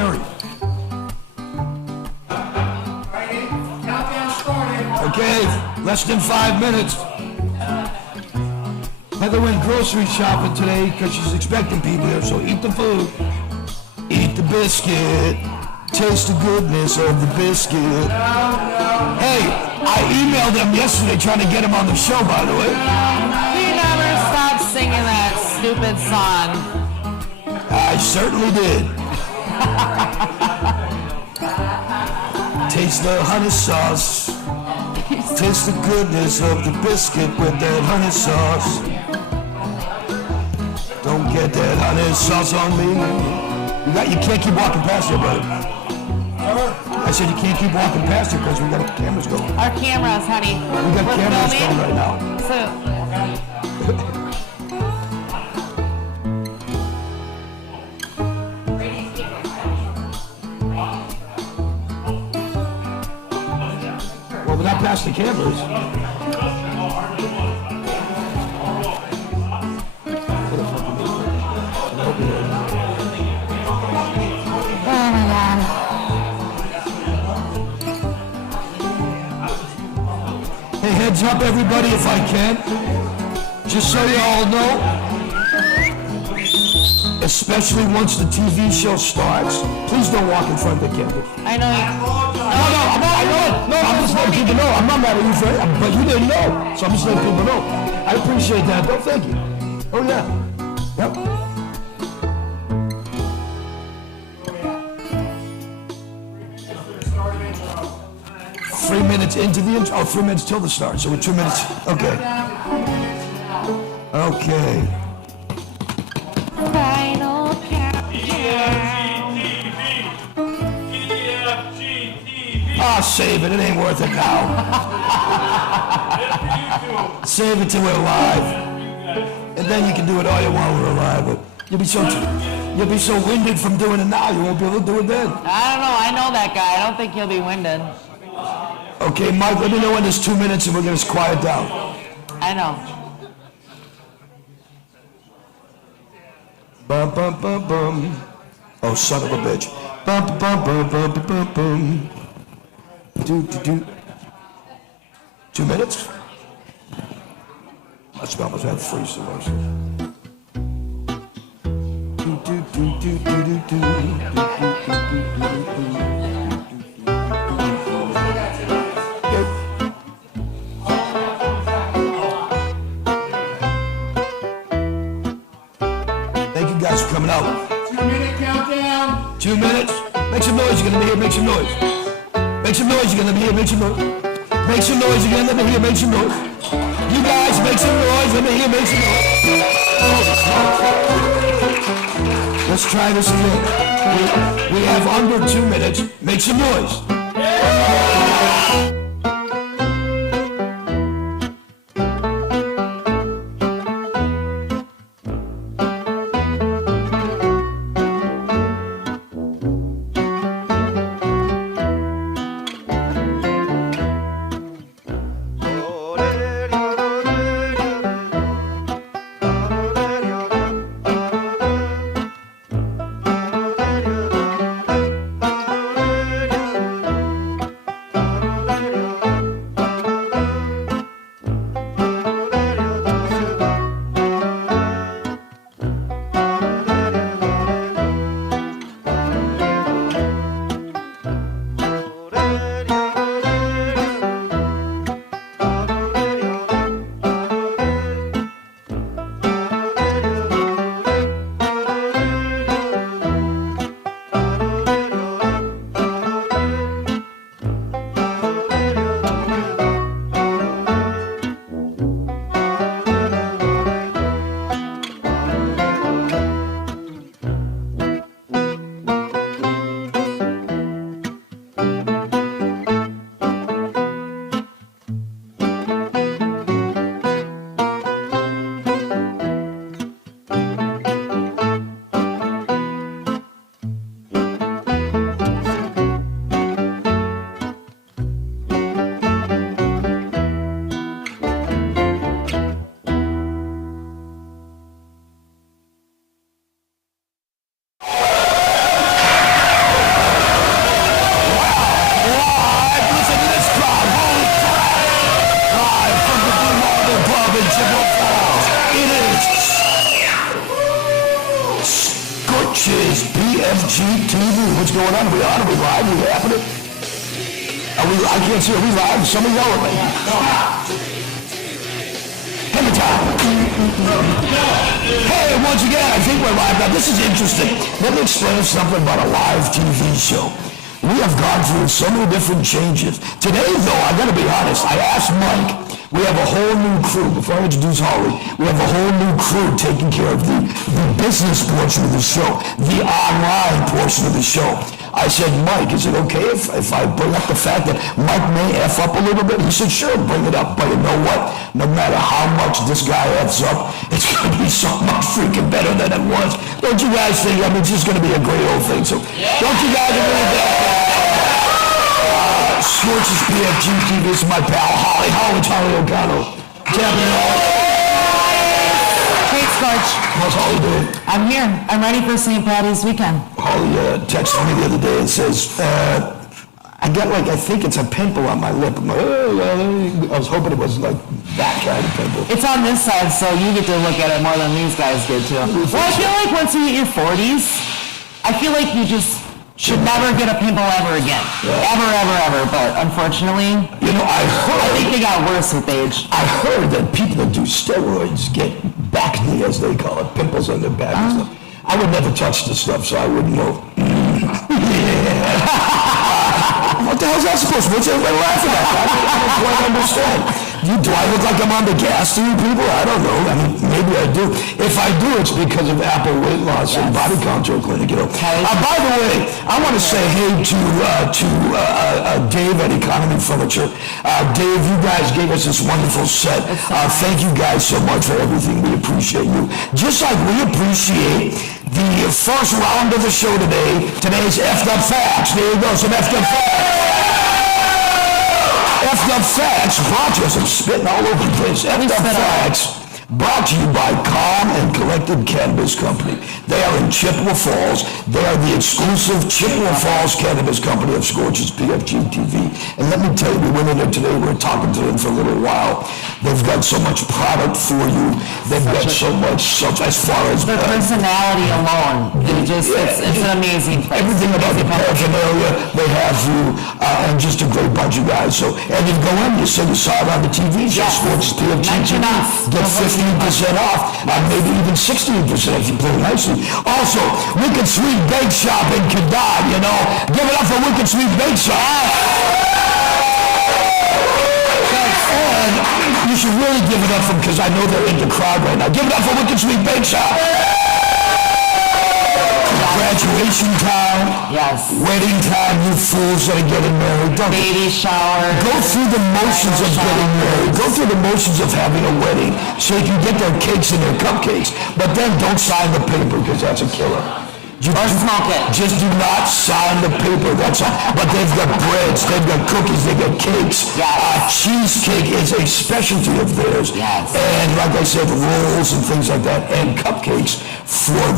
Mary. Okay, less than 5 minutes. Heather went grocery shopping today because she's expecting people here, so eat the food. Eat the biscuit. Taste the goodness of the biscuit. Hey, I emailed them yesterday trying to get him on the show, by the way. He never stopped singing that stupid song. I certainly did. Taste the honey sauce. Taste the goodness of the biscuit with that honey sauce. Don't get that honey sauce on me. You can't keep walking past here, buddy. I said you can't keep walking past here because we got cameras going. Our cameras, honey. We got cameras going right now. Well, we're not past the cameras. Hey, heads up, everybody, if I can. Just so you all know, especially once the TV show starts, please don't walk in front of the cameras. I know. I'm just letting people know. I'm not mad at you for it, but you didn't know, so I'm just letting people know. I appreciate that, though. Thank you. Oh, yeah. Yep. Three minutes into the intro. Oh, 3 minutes till the start. So we're 2 minutes. Okay. Okay. Final PFG-TV. Ah, save it. It ain't worth it now. Save it till we're live. And then you can do it all you want when we're live. But you'll be so winded from doing it now. You won't be able to do it then. I don't know. I know that guy. I don't think he'll be winded. Okay, Mike, let me know when there's 2 minutes and we're going to quiet down. I know. Bum, bum, bum, bum. Oh, son of a bitch. Bum, bum, bum, bum, bum, bum, bum. Do, do, do. 2 minutes? I almost had free solution. Do, do, do, do, do, do, do, do, do, do. Coming out. 2 minute countdown. 2 minutes. Make some noise. You're gonna be here. Make some noise. Make some noise. You're gonna be here. Make some noise. Make some noise again. Let me hear. Make some noise. You guys, make some noise. Let me hear. Make some noise. Let's try this again. We have under 2 minutes. Make some noise. PFG-TV. What's going on? Are we on? Are we live? Are we happening? I can't see. Are we live? Somebody yell at me. Hammer time. Hey, once again, I think we're live. Now, this is interesting. Let me explain something about a live TV show. We have gone through so many different changes. Today, though, I gotta be honest, I asked Mike, we have a whole new crew. Before I introduce Holly, we have a whole new crew taking care of the business portion of the show, the online portion of the show. I said, Mike, is it okay if I bring up the fact that Mike may F up a little bit? He said, sure, bring it up. But you know what? No matter how much this guy F's up, it's going to be so much freaking better than it was. Don't you guys think? I mean, it's just going to be a great old thing. So don't you guys agree with that? SCORCH's PFG-TV, this is my pal, Holly O'Connell. Hey, Scorch. How's Holly doing? I'm here. I'm ready for St. Patty's weekend. Holly texted me the other day and says, I got I think it's a pimple on my lip. I'm like, I was hoping it was like that kind of pimple. It's on this side, so you get to look at it more than these guys get to. Well, I feel like once you hit your 40s, I feel like you just should never get a pimple ever again. Yeah. Ever. But unfortunately, I think they got worse with age. I heard that people that do steroids get acne, as they call it, pimples on their back and stuff. I would never touch the stuff, so I wouldn't know. What the hell's that supposed to be? What's everybody laughing at? I don't quite understand. Do I look like I'm on the gas to you people? I don't know. I mean, maybe I do. If I do, it's because of Apple weight loss and body contour clinic. By the way, I want to say hey to Dave at Economy Furniture. Dave, you guys gave us this wonderful set. Thank you guys so much for everything. We appreciate you. Just like we appreciate the first round of the show today. Today's F'd Up Facts. There you go, some F'd Up Facts. F'd Up Facts brought to us. I'm spitting all over the place. F'd Up Facts brought to you by Calm and Collected Cannabis Company. They are in Chippewa Falls. They are the exclusive Chippewa Falls Cannabis Company of SCORCH's PFG-TV. And let me tell you, we went in there today, we were talking to them for a little while. They've got so much product for you. They've got so much as far as... Their personality alone, it's an amazing place. Everything about the paraphernalia, they have you, and just a great bunch of guys. So, and you go in, you saw it on the TV show, SCORCH's PFG-TV. Get 15% off, maybe even 16% if you play nicely. Also, Wicked Sweet Bake Shop in Cadott, give it up for Wicked Sweet Bake Shop. And you should really give it up for, because I know they're in the crowd right now. Give it up for Wicked Sweet Bake Shop. Graduation time, yes. Wedding time, you fools that are getting married. Baby shower. Go through the motions of getting married. Go through the motions of having a wedding so you can get their cakes and their cupcakes. But then don't sign the paper because that's a killer. Or smoke it. Just do not sign the paper, that's all. But they've got breads, they've got cookies, they've got cakes. Yes. Cheesecake is a specialty of theirs. Yes. And like I said, rolls and things like that, and cupcakes for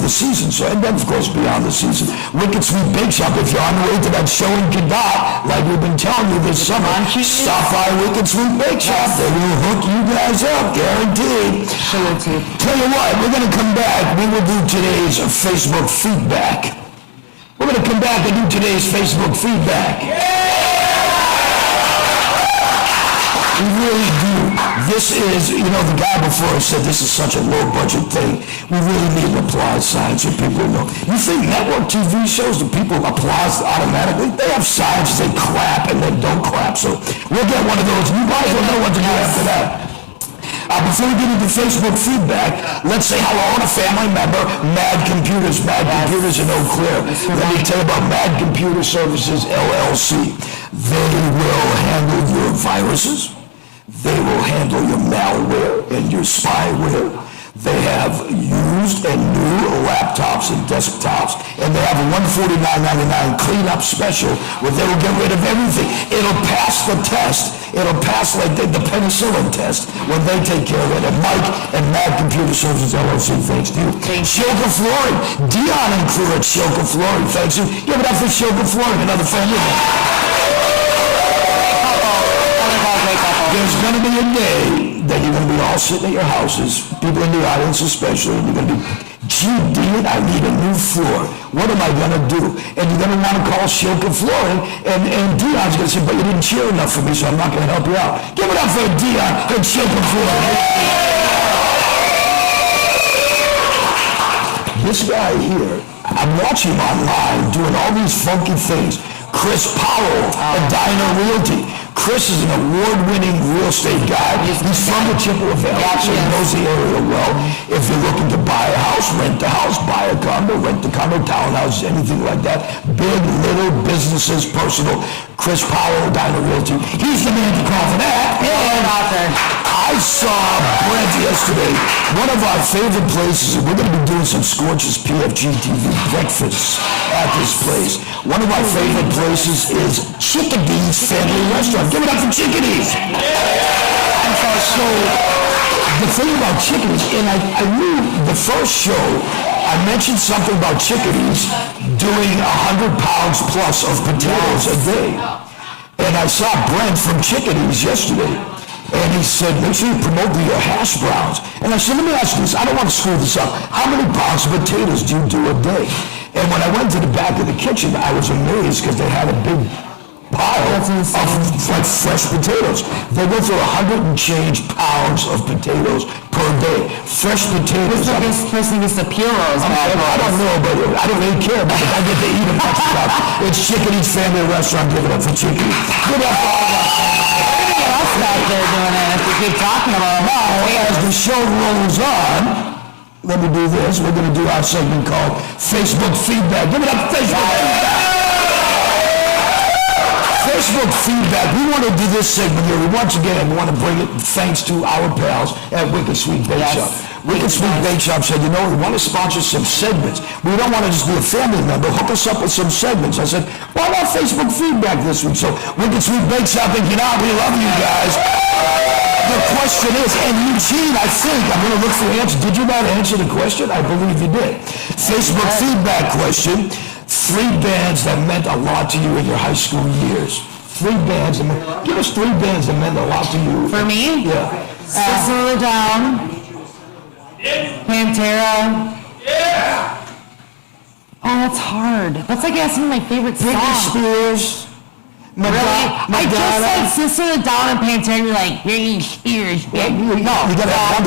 the season. So, and then of course beyond the season, Wicked Sweet Bake Shop. If you're on the way to that show in Cadott, like we've been telling you this summer, stop by Wicked Sweet Bake Shop. They will hook you guys up, guaranteed. Sure, too. Tell you what, we're going to come back. We will do today's Facebook feedback. We're going to come back and do today's Facebook feedback. We really do. This is, the guy before us said this is such a low-budget thing. We really need an applause sign so people know. You think network TV shows, do people applause automatically? They have signs that say crap and then don't clap. So we'll get one of those. You guys will know what to do after that. Before we get into Facebook feedback, let's say hello to a family member, Mad Computers in Eau Claire. Let me tell you about Mad Computer Services, LLC. They will handle your viruses. They will handle your malware and your spyware. They have used and new laptops and desktops, and they have a $149.99 cleanup special where they will get rid of everything. It'll pass the test. It'll pass like the penicillin test when they take care of it. And Mike and Mad Computer Services LLC, thanks to you. Shilka Flooring, Dion and crew at Shilka Flooring, thanks you. Give it up for Shilka Flooring, another family member. There's going to be a day that you're going to be all sitting at your houses, people in the audience especially, and you're going to be, gee, Dean, I need a new floor. What am I going to do? And you're going to want to call Shilka Flooring, and Dion's going to say, but you didn't cheer enough for me, so I'm not going to help you out. Give it up for Dion and Shilka Flooring. This guy here, I'm watching him online doing all these funky things. Chris Powell at Diner Realty. Chris is an award-winning real estate guy. He's from the Chippewa Valley, so he knows the area well. If you're looking to buy a house, rent a house, buy a condo, rent a condo, townhouse, anything like that. Big, little, businesses, personal. Chris Powell, Diner Realty. He's the man to call for that. I saw Brent yesterday. One of our favorite places, and we're going to be doing some SCORCH's PFG-TV breakfasts at this place. One of our favorite places is Chickadee's Family Restaurant. Give it up for Chickadee's. So, the thing about Chickadee's, and I knew the first show, I mentioned something about Chickadee's doing 100 pounds plus of potatoes a day. And I saw Brent from Chickadee's yesterday. And he said, make sure you promote the hash browns. And I said, let me ask you this. I don't want to screw this up. How many pounds of potatoes do you do a day? And when I went to the back of the kitchen, I was amazed because they had a big pile of like fresh potatoes. They went through 100 and change pounds of potatoes per day. Fresh potatoes. This person gets the puros. I don't know, but I don't really care because I get to eat them next time. It's Chickadee's Family Restaurant. Give it up for Chickadee. Give it up for all of us. Back there doing it. If we keep talking about it. Now, as the show rolls on, let me do this. We're going to do our segment called Facebook Feedback. Give it up for Facebook Feedback. Facebook Feedback. We want to do this segment here. We once again want to bring it thanks to our pals at Wicked Sweet Bake Shop. Wicked Sweet Bake Shop said, you know, we want to sponsor some segments. We don't want to just be a family member. Hook us up with some segments. I said, why not Facebook Feedback this week? So Wicked Sweet Bake Shop and we love you guys. The question is, and Eugene, I think, I'm going to look for the answer. Did you not answer the question? I believe you did. Facebook Feedback question. 3 bands that meant a lot to you in your high school years. 3 bands that meant, give us 3 bands that meant a lot to you. For me? Yeah. System of a Down. Pantera. Yeah! Oh, that's hard. That's like asking my favorite song. Britney Spears. Really? I just said System of a Down and Pantera, and you're like, Britney Spears. No, you gotta have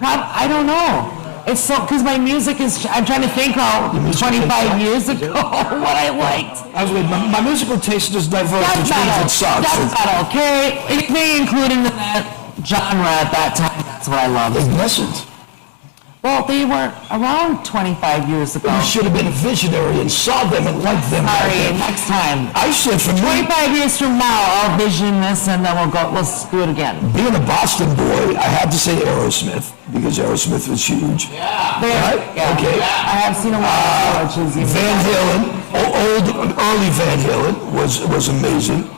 I don't know. It's so, because my music is, I'm trying to think about 25 years ago what I liked. My musical taste is diverse, which means it sucks. That's not okay. Anything including that genre at that time, that's what I loved. Ignescent. Well, they weren't around 25 years ago. You should have been a visionary and saw them and liked them. Sorry, next time. I said for me, 25 years from now, I'll vision this and then let's do it again. being a Boston boy, I had to say Aerosmith, because Aerosmith was huge. Yeah! Right? Yeah. Okay. I have seen a lot of colleges. Van Halen, early Van Halen was amazing.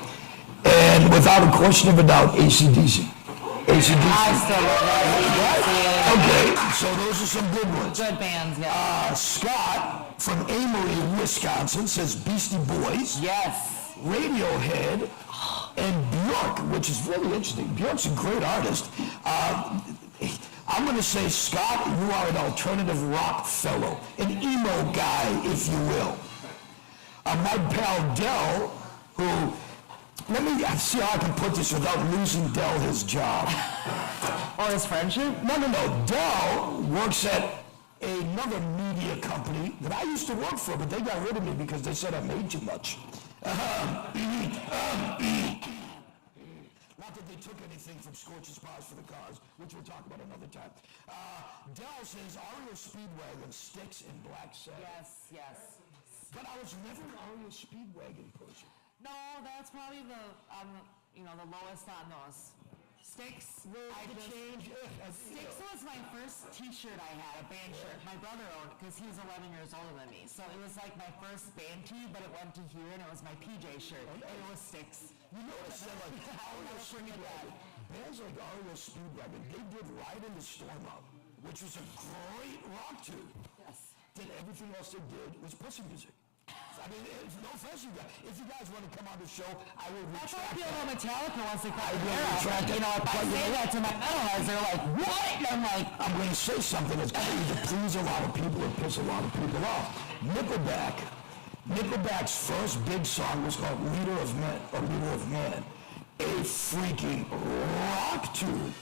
And without a question of a doubt, AC/DC. I still love that. Okay, so those are some good ones. Good bands, yeah. Scott from Amory, Wisconsin says Beastie Boys, Yes. Radiohead, and Bjork, which is really interesting. Bjork's a great artist. I'm going to say, Scott, you are an alternative rock fellow, an emo guy, if you will. My pal Dell, who, let me see how I can put this without losing Dell his job. Or his friendship? No. Dell works at another media company that I used to work for, but they got rid of me because they said I made too much. Not that they took anything from SCORCH's Pause for the Cars, which we'll talk about another time. Dell says REO Speedwagon, Styx, and Black Sabbath. Yes. But I was never an REO Speedwagon person. No, that's probably the lowest on those. Styx, Styx was my first t-shirt I had, a band shirt. My brother owned, because he was 11 years older than me. So it was like my first band tee, but it went to here, and it was my PJ shirt. And it was Styx. You notice that like REO Speedwagon, bands like REO Speedwagon, they did Ride in the Storm Out, which was a great rock tune. Yes. Then everything else they did was pussy music. I mean, no offense, you guys. If you guys want to come on the show, I will That's how I retract feel that. about Metallica once they cut I their will hair off. retract You know, if I say that to my metalheads, they're like, what? And I'm like, I'm going to say something that's going to either please a lot of people or piss a lot of people off. Nickelback's first big song was called Leader of Man. A freaking rock tune.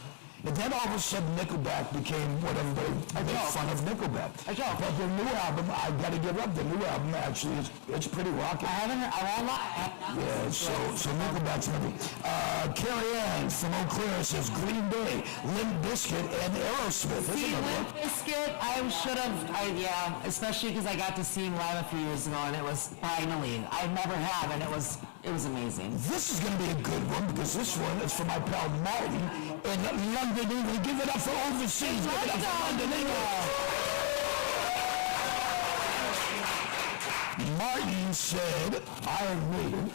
And then all of a sudden Nickelback became whatever they made fun of Nickelback. But their new album, I gotta give up, the new album actually it's pretty rocking. I haven't heard, I won't lie. Yeah, so Nickelback's nothing. Carrie Ann from Eau Claire says Green Day, Limp Bizkit, and Aerosmith. See, Limp Bizkit, I should have, yeah, especially because I got to see him live a few years ago, and it was finally, I never have, and it was amazing. This is going to be a good one because this one is for my pal Martin in London, England. Give it up for overseas. Give it up for London, England. Martin said, Iron Maiden.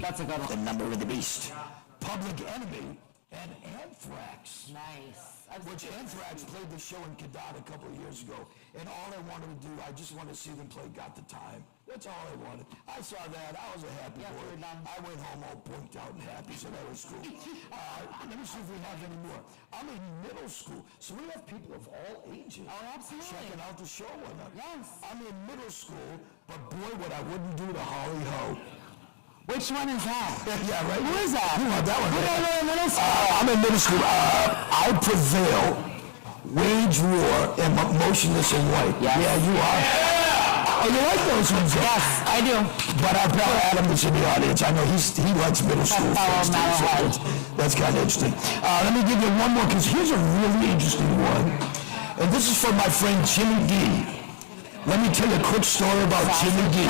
That's a good one. The Number of the Beast. Public Enemy and Anthrax. Nice. Which Anthrax played the show in Cadott a couple of years ago, and all I wanted to do, I just wanted to see them play Got the Time. That's all I wanted. I saw that, I was a happy boy. I went home all punked out and happy, so that was cool. Let me see if we have any more. I'm in middle school, so we have people of all ages. Oh, absolutely. Checking out the show with us. Yes. I'm in middle school, but boy, what I wouldn't do to Holly Ho. Which one is that? Yeah, right? Who is that? You want that one? Who do I know in middle school? I'm in middle school. I prevail, wage war, and motionless in white. Yes. Yeah, you are. Oh, you like those ones? Yes, I do. But our pal Adam is in the audience. I know he likes middle school things too, so that's kind of interesting. Let me give you one more, because here's a really interesting one. And this is from my friend Jimmy D. Let me tell you a quick story about Jimmy D.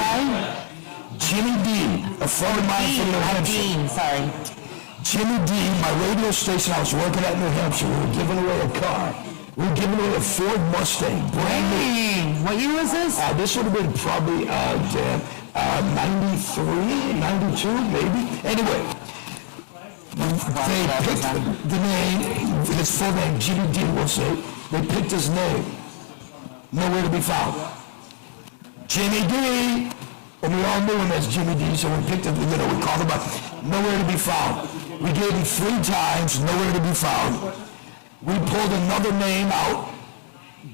Jimmy D, a friend of mine from New Hampshire. Sorry. Jimmy D, my radio station I was working at in New Hampshire, we were giving away a car. We were giving away a Ford Mustang, brand new. What year was this? This would have been probably 93, 92, maybe. Anyway, they picked the name, his full name, Jimmy D, we'll say. They picked his name. Nowhere to be found. Jimmy D. And we all knew him as Jimmy D, so we picked him, we called him up. Nowhere to be found. We gave him 3 times, nowhere to be found. We pulled another name out,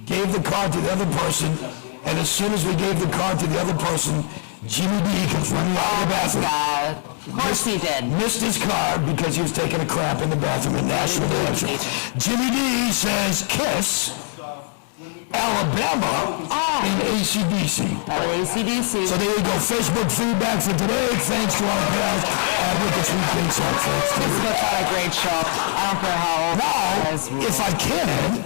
gave the card to the other person, and as soon as we gave the card to the other person, Jimmy D comes running out of the bathroom. Of course he did. Missed his card because he was taking a crap in the bathroom in Nashville, New Hampshire. Jimmy D says, Kiss, Alabama, in AC/DC. AC/DC. So there you go. Facebook feedback for today. Thanks to our pals with the Sweet Pink Sock folks. This was a great show. I don't care how old. Now, if I can,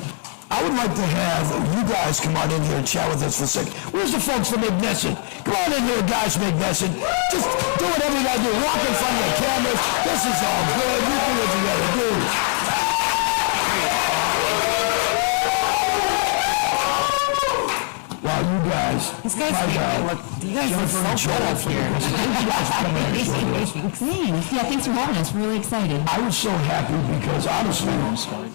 I would like to have you guys come on in here and chat with us for a second. Where's the folks from IGNESCENT? Come on in here, guys from IGNESCENT. Just do whatever you gotta do. Walk in front of the cameras. This is all good. You do what you gotta do. Wow, you guys. These guys look, you guys look so good up here. Thanks. Yeah, thanks for having us. We're really excited. I was so happy because honestly,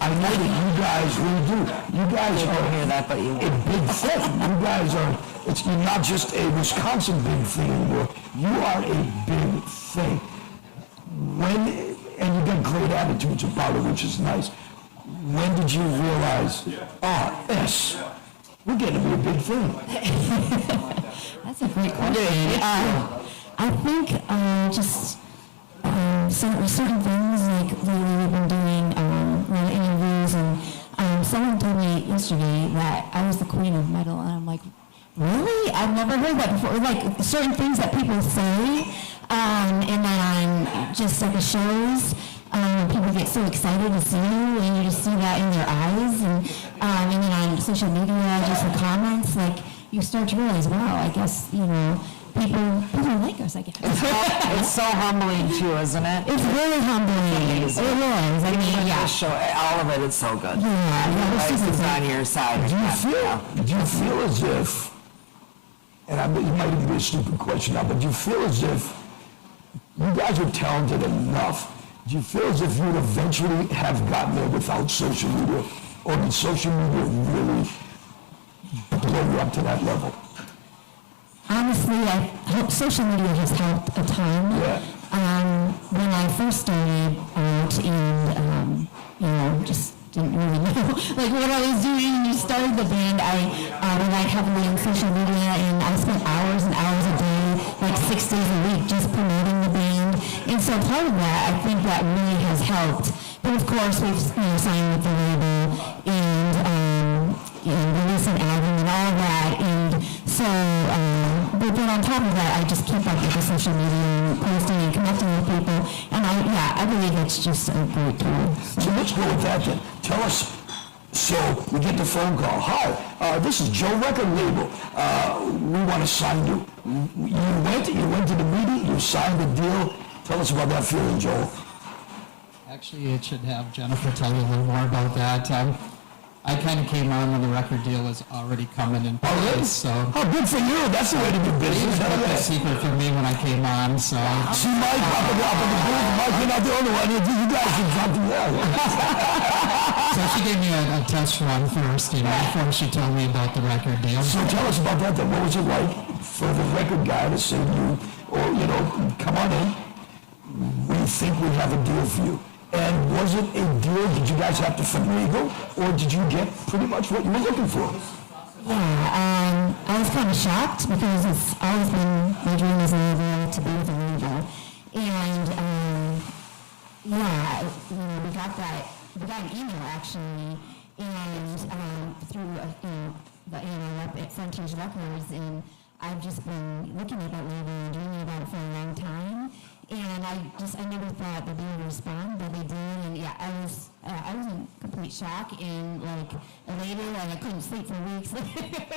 I know that you guys really do. You guys are hear that, but you a big thing. You guys are, it's not just a Wisconsin big thing anymore. You are a big thing. And you got great attitudes about it, which is nice. When did you realize, yes, we're getting to be a big thing? That's a great question. I think just certain things, like lately we've been doing a lot of interviews, and someone told me yesterday that I was the queen of metal, and I'm like, really? I've never heard that before. Like certain things that people say, and then on just like the shows, people get so excited to see you, and you just see that in their eyes, and then on social media, just the comments, like you start to realize, wow, I guess, people like us, I guess. It's so humbling too, isn't it? It's really humbling. It is. I mean, yeah. Show, all of it is so good. Yeah. Life is on your side. Do you feel as if, and it might even be a stupid question now, but do you feel as if you guys are talented enough? Do you feel as if you would eventually have gotten there without social media? Or did social media really blow you up to that level? Honestly, honestly, social media has helped a ton. When I first started out and, just didn't really know like what I was doing. You started the band. I relied heavily on social media, and I spent hours and hours a day, like 6 days a week, just promoting the band. And so part of that, I think that really has helped. But of course, we've signed with the label and released an album and all that. And so, but then on top of that, I just keep up with the social media and posting and connecting with people. And I believe it's just a great tool. So let's go with that then. Tell us, so we get the phone call. Hi, this is Joe Record Label. We want to sign you. You went to the meeting, you signed the deal. Tell us about that feeling, Joel. Actually, it should have Jennifer tell you a little more about that. I kind of came on when the record deal was already coming in place, so... Oh, good for you. That's the way to do business. It was a secret for me when I came on, so... See Mike up in the booth. Mike, you're not the only one. You guys should jump in there. So she gave me a test run first, before she told me about the record deal. So tell us about that then. What was it like for the record guy to say to you, or, come on in, we think we have a deal for you? And was it a deal? Did you guys have to finagle, or did you get pretty much what you were looking for? Yeah, I was kind of shocked because it's always been my dream as a label to be with a label. And, we got an email actually, and through, the A&R rep at Frontiers Records, and I've just been looking at that label and dreaming about it for a long time. And I never thought that they would respond, but they did. And yeah, I was in complete shock and like elated, and I couldn't sleep for weeks. It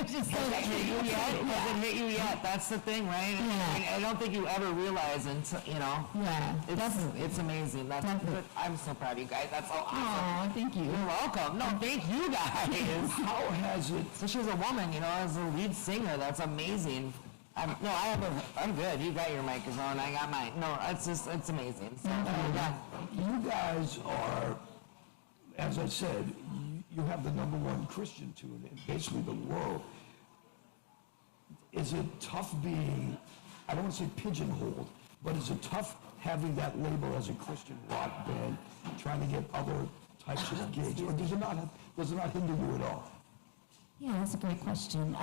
was just so It hasn't hit you yet. That's the thing, right? Yeah. I don't think you ever realize until, Yeah, it's amazing. That's good. I'm so proud of you guys. That's so awesome. Aw, thank you. You're welcome. No, thank you guys. How has it... So she's a woman, as a lead singer. That's amazing. I'm good. You got your microphone. I got mine. No, it's amazing. So, yeah. You guys are, as I said, you have the #1 Christian tune in basically the world. Is it tough being, I don't want to say pigeonholed, but is it tough having that label as a Christian rock band, trying to get other types of gigs, or does it not hinder you at all? Yeah, that's a great question.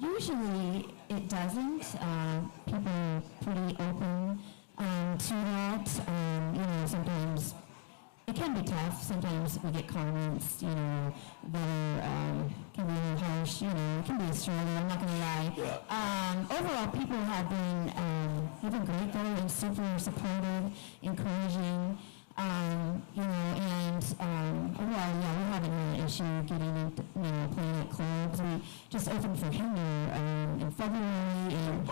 Usually it doesn't. People are pretty open to that. Sometimes it can be tough. Sometimes we get comments, that can be a little harsh. It can be a struggle. I'm not going to lie. Yeah. Overall, people have been great though, and super supportive, encouraging. Overall, we haven't had an issue getting into, playing at clubs. We just opened for Hinder in February, and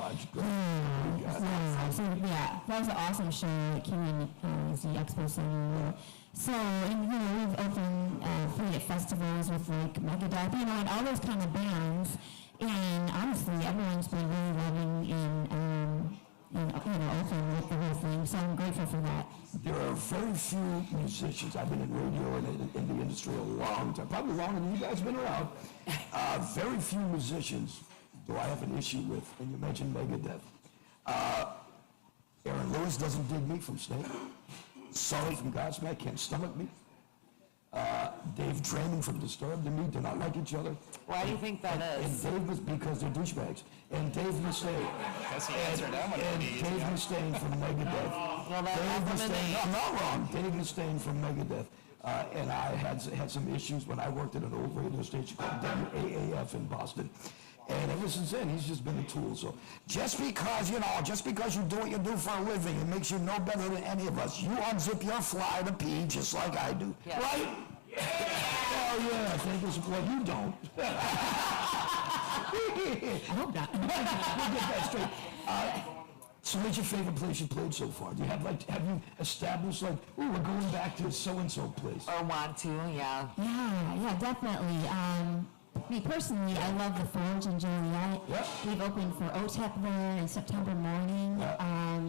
that was an awesome show at King as the Expo Center. So, we've opened played at festivals with like Megadeth, and all those kind of bands. And honestly, everyone's been really loving and open with the whole thing. So I'm grateful for that. There are very few musicians. I've been in radio and in the industry a long time, probably longer than you guys have been around. Very few musicians do I have an issue with, and you mentioned Megadeth. Aaron Lewis doesn't dig me from Snake. Sully from Godsmack can't stomach me. Dave Draymond from Disturbed and me do not like each other. Why do you think that is? And Dave was because they're douchebags. And Dave Mustaine. And Dave Mustaine from Megadeth. Well, Dave Mustaine, I'm not wrong. Dave Mustaine from Megadeth. And I had some issues when I worked at an old radio station called WAAF in Boston. And ever since then, he's just been a tool. So just because you do what you do for a living, it makes you no better than any of us. You unzip your fly to pee just like I do. Yeah. Right? Yeah. Oh, yeah, I think it's what you don't. I hope not. We'll get that straight. So what's your favorite place you played so far? Do you have you established we're going back to so-and-so place? Or want to, yeah. Yeah, definitely. Me personally, I love the Forge in Joliet. Yeah. We've opened for OTEP there in September morning,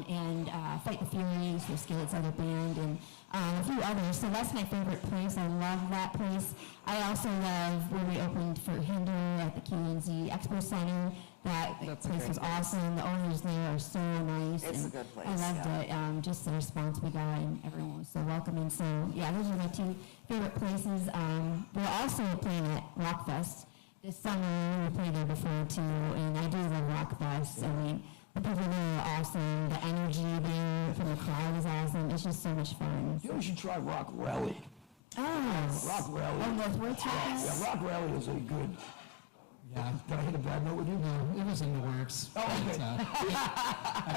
and Fight the Furies, the Skillet's other band, and a few others. So that's my favorite place. I love that place. I also love when we opened for Hinder at the KNZ Expo Center. That place was awesome. The owners there are so nice. It's a good place. I loved it. Just the response we got, and everyone was so welcoming. So yeah, those are my two favorite places. We're also playing at Rockfest this summer. We played there before too, and I do love Rockfest. I mean, the people there are awesome. The energy there from the crowd is awesome. It's just so much fun. You know, you should try Rock Rally. Oh, Rock Rally. Oh, Northwoods Rockfest? Yeah, Rock Rally is a good. Yeah. Did I hit a bad note with you? No, it was in the works. Oh, okay. But,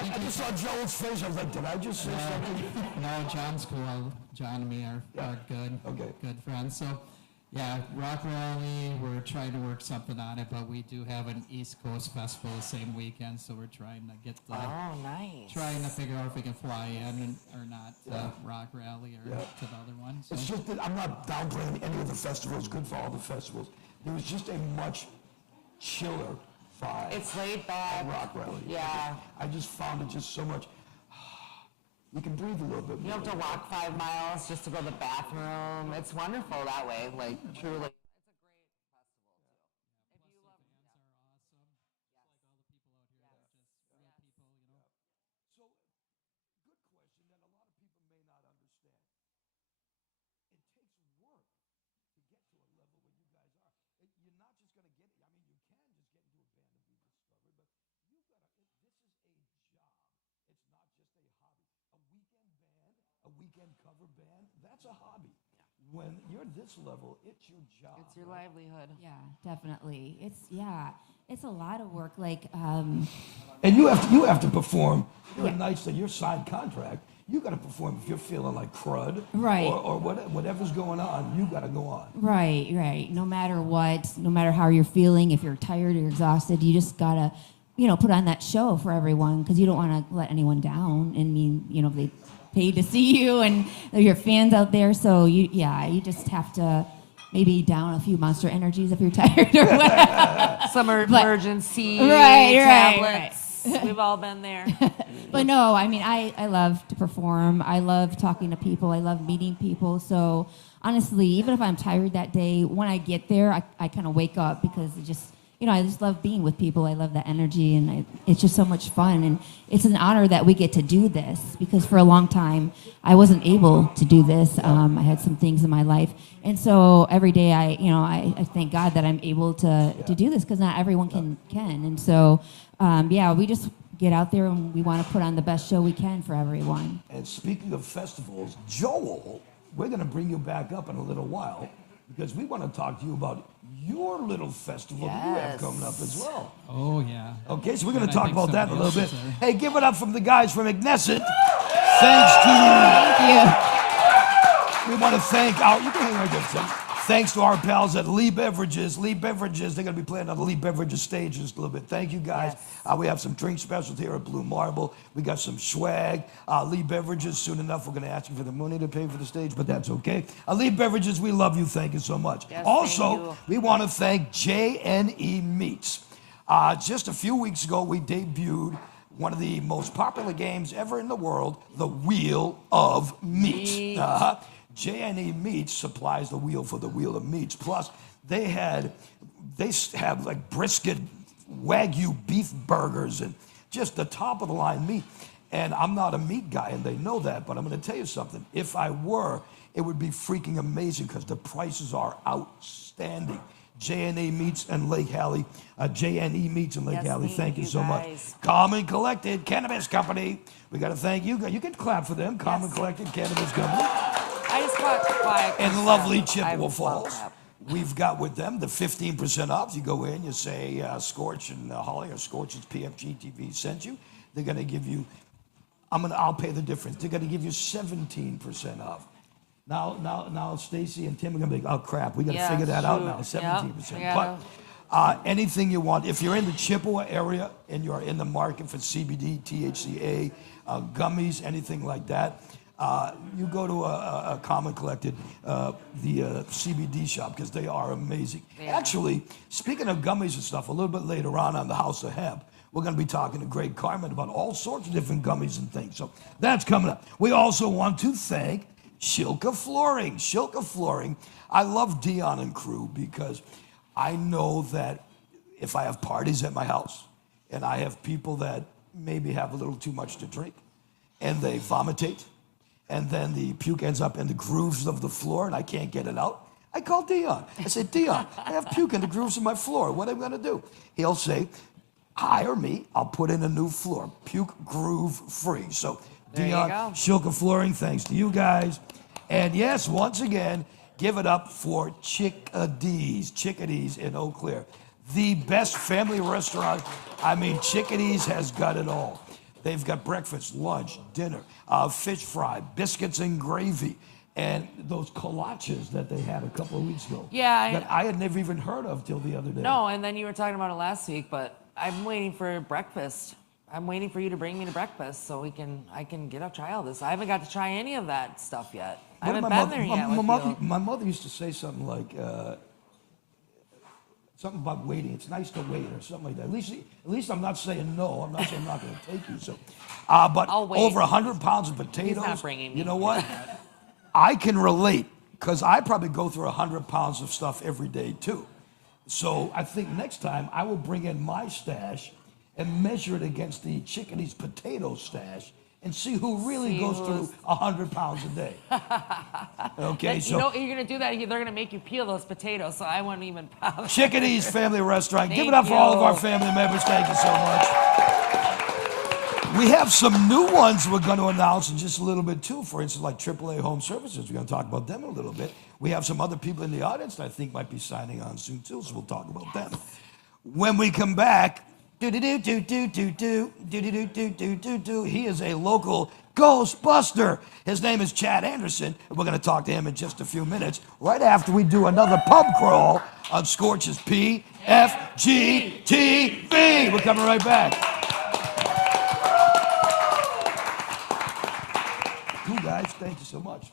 I just saw Joel's face. I was like, did I just say something? no, John's cool. John and me are good. Okay. Good friends. So, yeah, Rock Rally, we're trying to work something on it, but we do have an East Coast festival the same weekend, so we're trying to get the, Oh, nice. trying to figure out if we can fly in or not to Rock Rally or to the other one. So. It's just that I'm not downplaying any of the festivals. Good for all the festivals. There was just a much chiller vibe. It's laid back. at Rock Rally. Yeah. I just found it just so much. You can breathe a little bit You more. don't have to walk 5 miles just to go to the bathroom. It's wonderful that way, like truly. It's a great festival too. If you love Bands are awesome. Like all the people out here are just real people, you know. So, good question that a lot of people may not understand. It takes work to get to a level where you guys are. You're not just going to get it. I mean, you can just get into a band and be discovered, but you got to, this is a job. It's not just a hobby. A weekend band, a weekend cover band, that's a hobby. When you're this level, it's your job. It's your livelihood. Yeah, definitely. It's a lot of work. Like, And you have to perform. There are nights that you're signed contract. You got to perform if you're feeling like crud, Right. Or whatever's going on. You got to go on. right. No matter what, no matter how you're feeling, if you're tired or you're exhausted, you just gotta, put on that show for everyone because you don't want to let anyone down. And they paid to see you and your fans out there. So you just have to maybe down a few Monster Energies if you're tired or whatever. Some emergency Right. tablets. We've all been there. But no, I mean, I love to perform. I love talking to people. I love meeting people. So honestly, even if I'm tired that day, when I get there, I kind of wake up because it just, I just love being with people. I love the energy, and it's just so much fun. And it's an honor that we get to do this because for a long time, I wasn't able to do this. I had some things in my life. And so every day I thank God that I'm able to do this because not everyone can. And so, we just get out there and we want to put on the best show we can for everyone. And speaking of festivals, Joel, we're going to bring you back up in a little while because we want to talk to you about your little festival that you have coming up as well. Oh, yeah. Okay, so we're going And to I talk think about that in a somebody little bit. else is Hey, give it up from the guys from Ignescent. Thanks to Thank we want to thank our, you can hang right there, Tim. Thanks to our pals at Lee Beverages. Lee Beverages, they're going to be playing on the Lee Beverages stage in just a little bit. Thank you, guys. We have some drink specials here at Blue Marble. We got some swag. Lee Beverages, soon enough, we're going to ask you for the money to pay for the stage, but that's okay. Lee Beverages, we love you. Thank you so much. Yes, Also, we want to thank JNE Meats. Just a few weeks ago, we debuted one of the most popular games ever in the world, the Wheel of Meats. JNE Meats supplies the wheel for the Wheel of Meats. Plus, they have like brisket, Wagyu beef burgers, and just the top of the line meat. And I'm not a meat guy, and they know that, but I'm going to tell you something. If I were, it would be freaking amazing because the prices are outstanding. JNE Meats and Lake Hallie. JNE Meats and Lake Hallie, thank you so much. Calm and Collected Cannabis Company. We got to thank you. You can clap for them. Calm and Collected Cannabis Company. I just got quiet. In lovely Chippewa Falls. We've got with them the 15% off. You go in, you say Scorch and Holly or Scorch's PFG-TV sent you. They're going to give you, I'll pay the difference. They're going to give you 17% off. Now, Stacy and Tim are going to be, oh crap, we got to figure that out now, 17%. But anything you want, if you're in the Chippewa area and you're in the market for CBD, THCA, gummies, anything like that, You go to a Common Collected, the CBD shop, because they are amazing. Actually, speaking of gummies and stuff, a little bit later on the House of Hemp, we're going to be talking to Greg Carmen about all sorts of different gummies and things. So that's coming up. We also want to thank Shilka Flooring. Shilka Flooring, I love Dion and crew because I know that if I have parties at my house and I have people that maybe have a little too much to drink and they vomitate and then the puke ends up in the grooves of the floor and I can't get it out, I call Dion. I say, Dion, I have puke in the grooves of my floor. What am I going to do? He'll say, hire me. I'll put in a new floor, puke groove free. So Dion, Shilka Flooring, thanks to you guys. And yes, once again, give it up for Chickadees in Eau Claire. The best family restaurant. I mean, Chickadees has got it all. They've got breakfast, lunch, dinner, fish fry, biscuits and gravy, and those kolaches that they had a couple of weeks ago. Yeah. That I had never even heard of till the other day. No, and then you were talking about it last week, but I'm waiting for breakfast. I'm waiting for you to bring me to breakfast so I can get to try all this. I haven't got to try any of that stuff yet. I haven't been there yet with you. My mother used to say something like, something about waiting. It's nice to wait or something like that. At least I'm not saying no. I'm not saying I'm not going to take you. So, but over 100 pounds of potatoes. He's not bringing me. You know what? I can relate because I probably go through 100 pounds of stuff every day too. So I think next time I will bring in my stash and measure it against the Chickadee's potato stash and see who really goes through 100 pounds a day. Okay, so. You know, you're going to do that, they're going to make you peel those potatoes, so I won't even bother. Chickadee's Family Restaurant. Give it Thank up for all of you. our family members. Thank you so much. We have some new ones we're going to announce in just a little bit too. For instance, like AAA Home Services. We're going to talk about them a little bit. We have some other people in the audience that I think might be signing on soon too, so we'll talk about them. When we come back, he is a local Ghostbuster. His name is Chad Anderson, and we're going to talk to him in just a few minutes, right after we do another pub crawl on Scorch's PFG-TV. We're coming right back. You guys, thank you so much.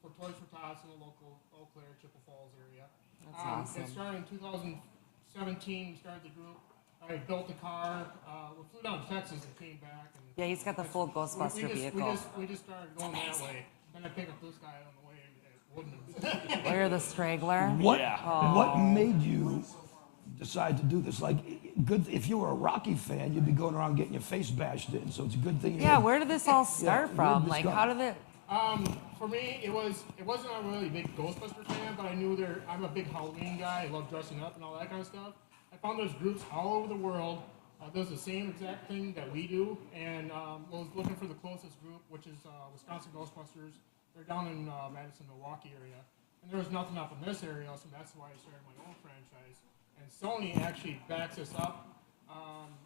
For Toys for Tots in the local Eau Claire, Chippewa Falls area. That's awesome. It started in 2017. We started the group. I built a car. We flew down to Texas and came back. And Yeah, he's got the full Ghostbuster vehicle. We just started going that way. Then I picked up this guy on the way at Woodman. You're the straggler. What made you decide to do this? Like, good. If you were a Rocky fan, you'd be going around getting your face bashed in. So it's a good thing. Yeah, where did this all start where did from? this Like, come? how did it? For me, it wasn't a really big Ghostbusters fan, but I knew I'm a big Halloween guy. I love dressing up and all that kind of stuff. I found there's groups all over the world does the same exact thing that we do, and was looking for the closest group, which is Wisconsin Ghostbusters. They're down in Madison, Milwaukee area, and there was nothing up in this area, so that's why I started my own franchise. And Sony actually backs us up.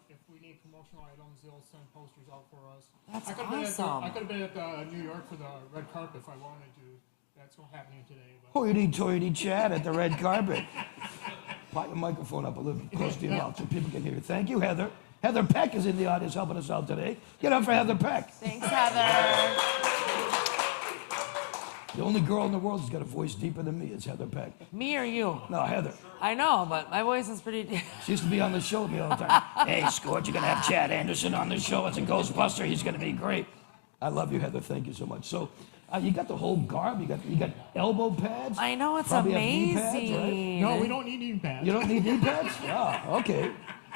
If we need promotional items, they'll send posters out for us. That's awesome. I could have been at New York for the red carpet if I wanted to. That's not happening today. But. Hoity-toity chat at the red carpet. Put your microphone up a little close to your mouth so people can hear you. Thank you, Heather. Heather Peck is in the audience helping us out today. Get up for Heather Peck. Thanks, Heather. The only girl in the world who's got a voice deeper than me is Heather Peck. Me or you? No, Heather. I know, but my voice is pretty deep. She used to be on the show with me all the time. Hey, Scorch, you're going to have Chad Anderson on the show. It's a Ghostbuster. He's going to be great. I love you, Heather. Thank you so much. So you got the whole garb. You got elbow pads. I know, it's Probably amazing. have knee pads, right? No, we don't need knee pads. You don't need knee pads? Oh, okay.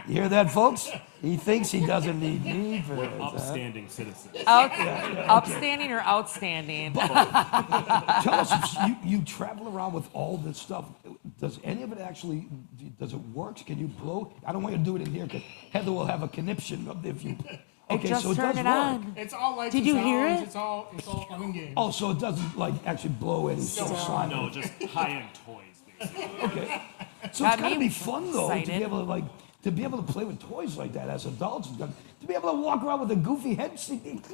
You hear that, folks? He thinks he doesn't need knee pads. Upstanding citizens. Upstanding or outstanding? Tell us, you travel around with all this stuff. Does any of it actually, does it work? Can you blow? I don't want you to do it in here because Heather will have a conniption if you... Okay, just so it turn does it work. on. It's all lights Did and you sounds. hear it? It's all fun and games. Oh, so it doesn't like actually blow any slime? No, just high-end toys, basically. Okay. So Got it's gotta me be fun though excited. to be able to play with toys like that as adults. To be able to walk around with a goofy head,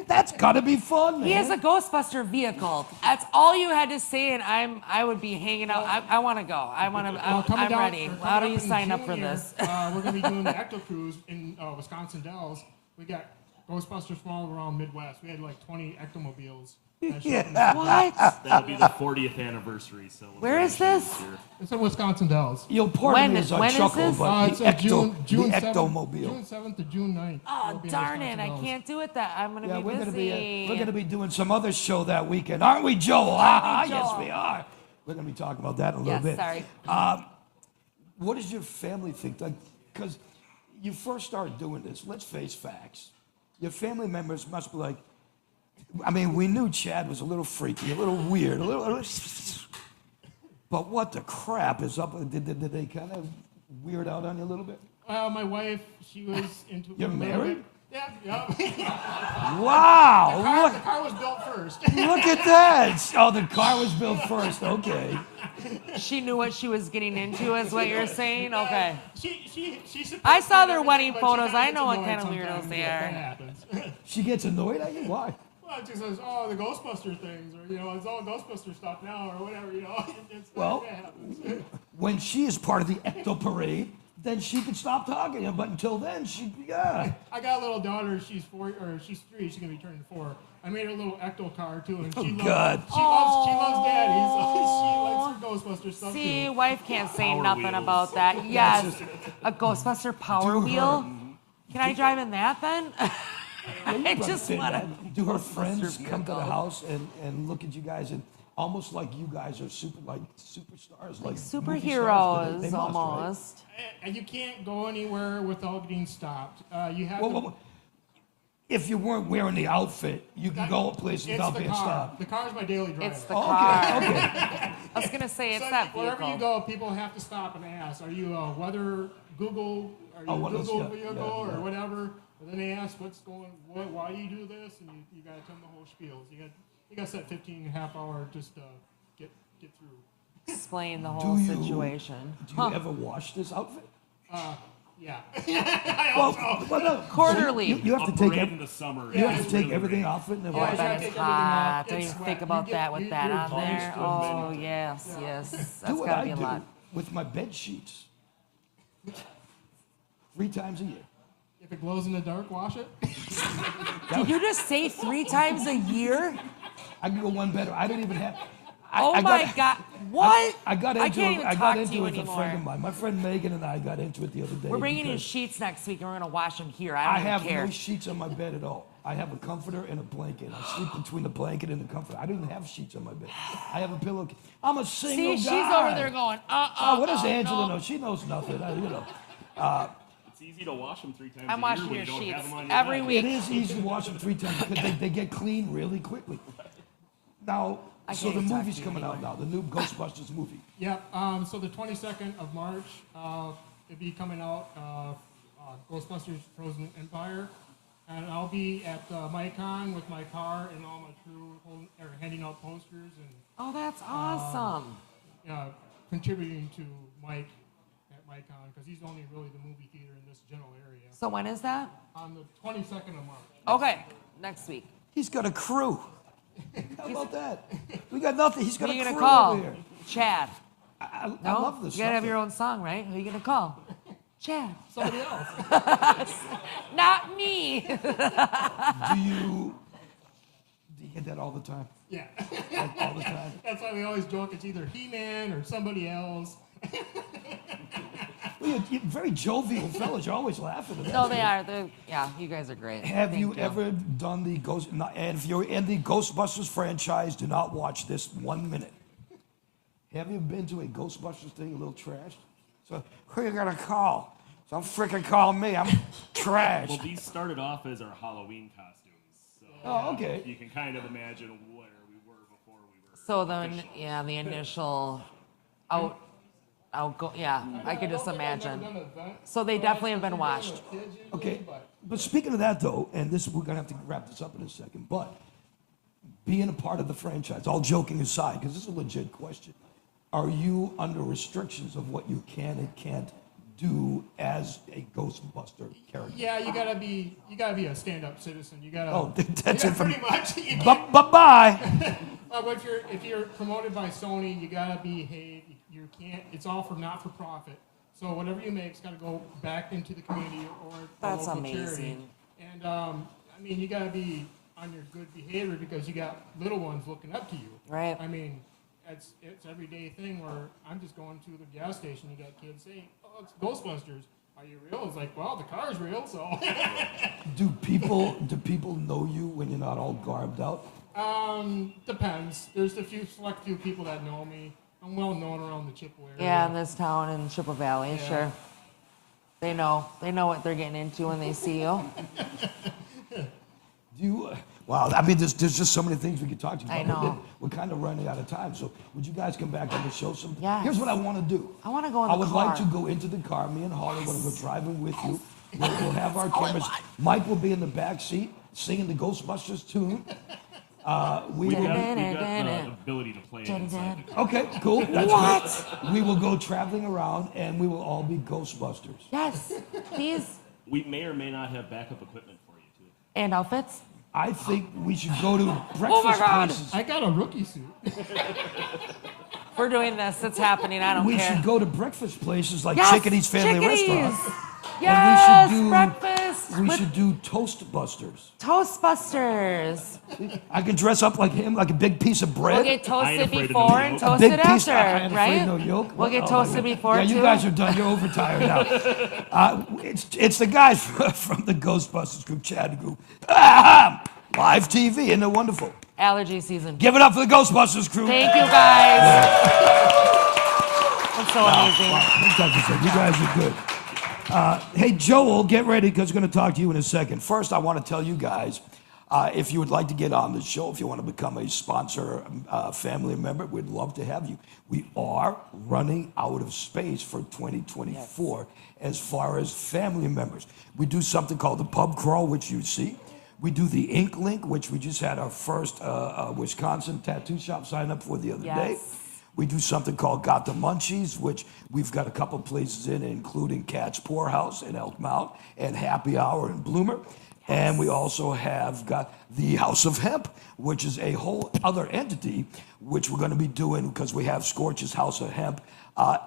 that's gotta be fun, man. He has a Ghostbuster vehicle. That's all you had to say, and I would be hanging out. I want to go. I'm ready. How do you sign up for this? We're going to be doing the Ecto Cruise in Wisconsin Dells. We got Ghostbusters from all around Midwest. We had like 20 Ectomobiles. What? That'll be the 40th anniversary celebration. Where is this? year. It's in Wisconsin Dells. You'll pardon me as I when is chuckle, this? but It's the June 7th, Ectomobile. June 7th to June 9th. Oh, We'll be in darn it. Wisconsin I Dells. can't do it I'm going to Yeah, be we're busy. gonna be doing some other show that weekend, aren't we, Joel? Yes, Joel. we are. We're gonna be talking about that in a little Yes, bit. sorry. What does your family think? Because you first started doing this. Let's face facts. Your family members must be like, I mean, we knew Chad was a little freaky, a little weird, a little but what the crap is up? Did they kind of weird out on you a little bit? My wife, she was into it. You're a little married? bit. Yeah. Wow! The car was built first. Look at that! Oh, the car was built first. Okay. She knew what she was getting into, is what you're saying? Okay. She I saw their supported wedding everything, but she photos. kinda I gets know what annoyed kind of weirdos sometimes. they Yeah, are. that happens. She gets annoyed at you? Why? Well, she says, "Oh, the Ghostbuster things, or it's all Ghostbuster stuff now, or whatever." Well, that happens. when she is part of the Ecto Parade, then she can stop talking to you. But until then, yeah. I got a little daughter. She's 4, or she's 3. She's gonna be turning 4. I made her a little Ecto car too, and she God. loves daddies. She likes her Ghostbuster stuff See, too. wife can't say Power nothing wheels. about that. Yes, a Ghostbuster Power Do her. Wheel. Can I drive in that then? I just want to. Do her friends come to the house and look at you guys and almost like you guys are superstars, like movie stars? They Superheroes, must, right? almost. And you can't go anywhere without getting stopped. You have Well, to. if you weren't wearing the outfit, you can go places It's without the being car. stopped. The car's my daily driver. It's the car. Okay, okay. I was gonna say it's So that wherever you vehicle. go, people have to stop and ask, "Are you a weather Google? Are you a what else? Google Yeah, vehicle yeah, yeah. or whatever?" And then they ask, why do you do this? And you got to tell them the whole spiel. You got to set 15 and a half hour just to get through. Explain the whole Do you- situation. Do you ever wash this outfit? Yeah. Well, no. Quarterly. You have to A take parade in the summer. you have It's to take really everything great. off it and then Oh, I wash it. bet gotta it's take everything off. hot. Don't It's even sweat. think You about get- that with you- that you're on drenched there. in Oh, sweat. yes, yes. Do That's what gotta I be a do lot. with my bed sheets. 3 times a year. If it glows in the dark, wash it. Did you just say 3 times a year? I can go one better. I don't even have. Oh I my got- God! What? I got I into can't it. even I talk got to into you it with a anymore. friend of mine. My friend Megan and I got into it the other day. We're bringing you because sheets next week, and we're gonna wash them here. I I don't have even care. no sheets on my bed at all. I have a comforter and a blanket. I sleep between the blanket and the comforter. I don't even have sheets on my bed. I have a pillow. I'm a single See, she's guy. over there going, Oh, what does Angela no. know? She knows nothing. It's easy to wash them 3 times I'm a washing year when your you don't sheets have them on your every bed. week. It is easy to wash them 3 times because they get clean really quickly. Now, I so can't the talk movie's to you coming out anymore. now, the new Ghostbusters movie. Yep. So the 22nd of March, it'll be coming out. Ghostbusters: Frozen Empire, and I'll be at Micon with my car and all my crew, handing out posters and Oh, that's awesome. contributing to Mike at Micon because he's only really the movie theater in this general area. So when is that? On the 22nd of March. Okay, next week. He's got a crew. How about that? We got nothing. He's Who got are you a gonna crew call? over here. I I love this You gotta have stuff. your own song, right? Who are you gonna call? Chad. Somebody else. Not me. Do you get that all the time? Yeah. Like, all the time? That's why we always joke it's either He-Man or somebody else. Well, you're very jovial fellas. You're always laughing at that. No, they are. Yeah, you guys are great. Have Thank you ever done the Ghost? And if you're in the Ghostbusters franchise, do not watch this 1 minute. Have you been to a Ghostbusters thing, a little trash? So who you gonna call? Some freaking call me. I'm trash. Well, these started off as our Halloween costumes, so Oh, okay. you can kind of imagine where we were before we were. So then, yeah, the initial I could just imagine. So they definitely have been watched. Okay, but speaking of that though, and this we're gonna have to wrap this up in a second, but being a part of the franchise, all joking aside, because this is a legit question, are you under restrictions of what you can and can't do as a Ghostbuster character? Yeah, you gotta be a stand-up citizen. You gotta. Oh, that's it from pretty much. You can't- bye. But if you're promoted by Sony, you gotta behave. You can't. It's all for not for profit. So whatever you make's gotta go back into the community or a That's local charity. amazing. And I mean, you gotta be on your good behavior because you got little ones looking up to you. Right. I mean, it's everyday thing where I'm just going to the gas station. You got kids saying, "Oh, it's Ghostbusters. Are you real?" It's like, well, the car's real, so. Do people know you when you're not all garbed out? Depends. There's a select few people that know me. I'm well known around the Chippewa area. Yeah, in this town in Chippewa Valley, Yeah. sure. They know what they're getting into when they see you. Do you? Wow, I mean, there's just so many things we could talk to you about. I know. We're kind of running out of time, so would you guys come back on the show some? Yes. Here's what I want to do. I want to go in I the would car. like to go into the car, me and Holly, when we're driving with you. We'll have our cameras. Mike will be in the back seat singing the Ghostbusters tune. We've got the ability to play it inside the car. Okay, cool. That's great. We will go traveling around, and we will all be Ghostbusters. Yes, please. We may or may not have backup equipment for you too. And outfits? I think we should go to breakfast God. places. I got a rookie suit. We're doing this. It's happening. I don't We care. should go to breakfast places like Yes, Chickadee's Family Chickadee's. Restaurant. Yes, And breakfast. We with should do Toastbusters. Toastbusters. I can dress up like him, like a big piece of bread. We'll get I ain't toasted afraid of before no and yolk. a toasted big piece. after, I ain't afraid right? no yolk. We'll get Oh, my toasted God. before Yeah, too. you guys are done. You're overtired now. It's the guys from the Ghostbusters group, Chad group. Live TV, isn't it wonderful? Allergy season. Give it up for the Ghostbusters crew. Thank you guys. That's so amazing. Wow, you guys are good. Hey, Joel, get ready because we're going to talk to you in a second. First, I want to tell you guys, if you would like to get on the show, if you want to become a sponsor, family member, we'd love to have you. We are running out of space for 2024 as far as family members. We do something called the pub crawl, which you see. We do the Ink Link, which we just had our first Wisconsin tattoo shop sign up for the other day. Yes. We do something called Got the Munchies, which we've got a couple places in, including Cat's Poorhouse in Elk Mount and Happy Hour in Bloomer. And we also have got the House of Hemp, which is a whole other entity, which we're going to be doing because we have Scorch's House of Hemp.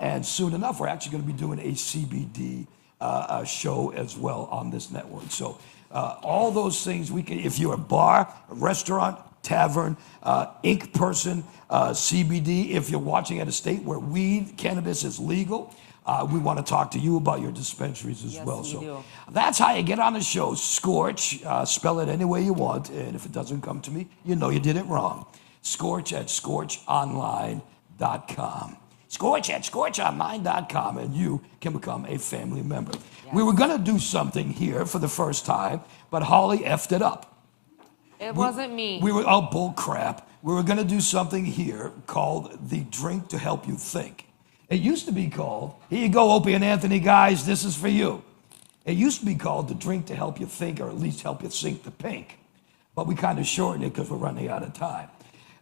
And soon enough, we're actually going to be doing a CBD show as well on this network. So all those things we can, if you're a bar, a restaurant, tavern, ink person, CBD, if you're watching at a state where weed, cannabis is legal, we want to talk to you about your dispensaries as well. we So do. that's how you get on the show. Scorch, spell it any way you want, and if it doesn't come to me, you know you did it wrong. Scorch at scorchonline.com. Scorch at scorchonline.com, and you can become a family member. We were going to do something here for the first time, but Holly effed it up. It wasn't me. We were, oh, bull crap. we're going to do something here called the drink to help you think. It used to be called, here you go, Opie and Anthony, guys, this is for you. It used to be called the drink to help you think, or at least help you sink the pink. But we kind of shortened it because we're running out of time.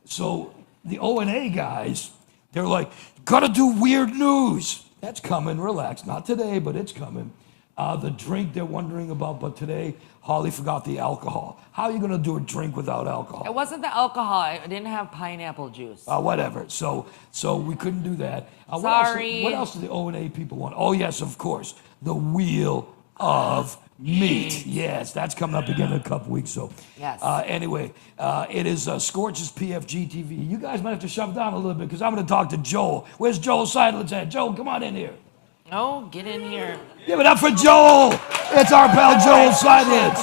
So the O&A guys, they're like, gotta do weird news. That's coming, relax. Not today, but it's coming. The drink they're wondering about, but today, Holly forgot the alcohol. How are you gonna do a drink without alcohol? It wasn't the alcohol. I didn't have pineapple juice. Whatever. So we couldn't do that. Sorry. What else do the O&A people want? Oh, yes, of course. The Wheel of Meat. Yes, that's coming up again in a couple weeks. So, Yes. Anyway, it is SCORCH's PFG-TV. You guys might have to shove down a little bit because I'm going to talk to Joel. Where's Joel Seidlitz at? Joel, come on in here. No, get in here. Give it up for Joel. It's our pal Joel Seidlitz.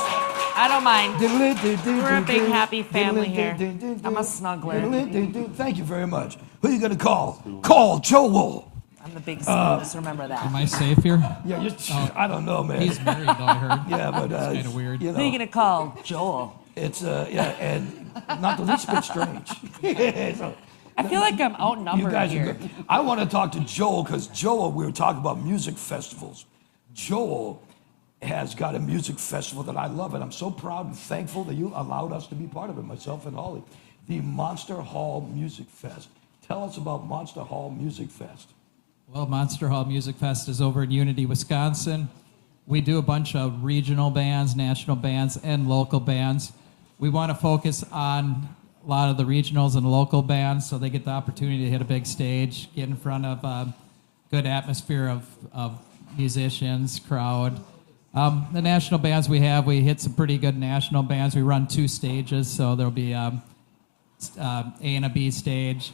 I don't mind. We're a big happy family here. I'm a snuggler. Thank you very much. Who are you going to call? Call Joel. I'm the big snuggler, just remember that. Am I safe here? Yeah, I don't know, man. He's married, though, I heard. Yeah, but It's kind of weird. You Who are you know, going to call? Joel. it's and not the least bit strange. So, I feel like I'm you outnumbered guys are here. good. I want to talk to Joel because Joel, we were talking about music festivals. Joel has got a music festival that I love, and I'm so proud and thankful that you allowed us to be part of it, myself and Holly. The Monster Hall Music Fest. Tell us about Monster Hall Music Fest. Well, Monster Hall Music Fest is over in Unity, Wisconsin. We do a bunch of regional bands, national bands, and local bands. We want to focus on a lot of the regionals and local bands so they get the opportunity to hit a big stage, get in front of a good atmosphere of musicians, crowd. The national bands we hit some pretty good national bands. We run 2 stages, so there'll be A and a B stage,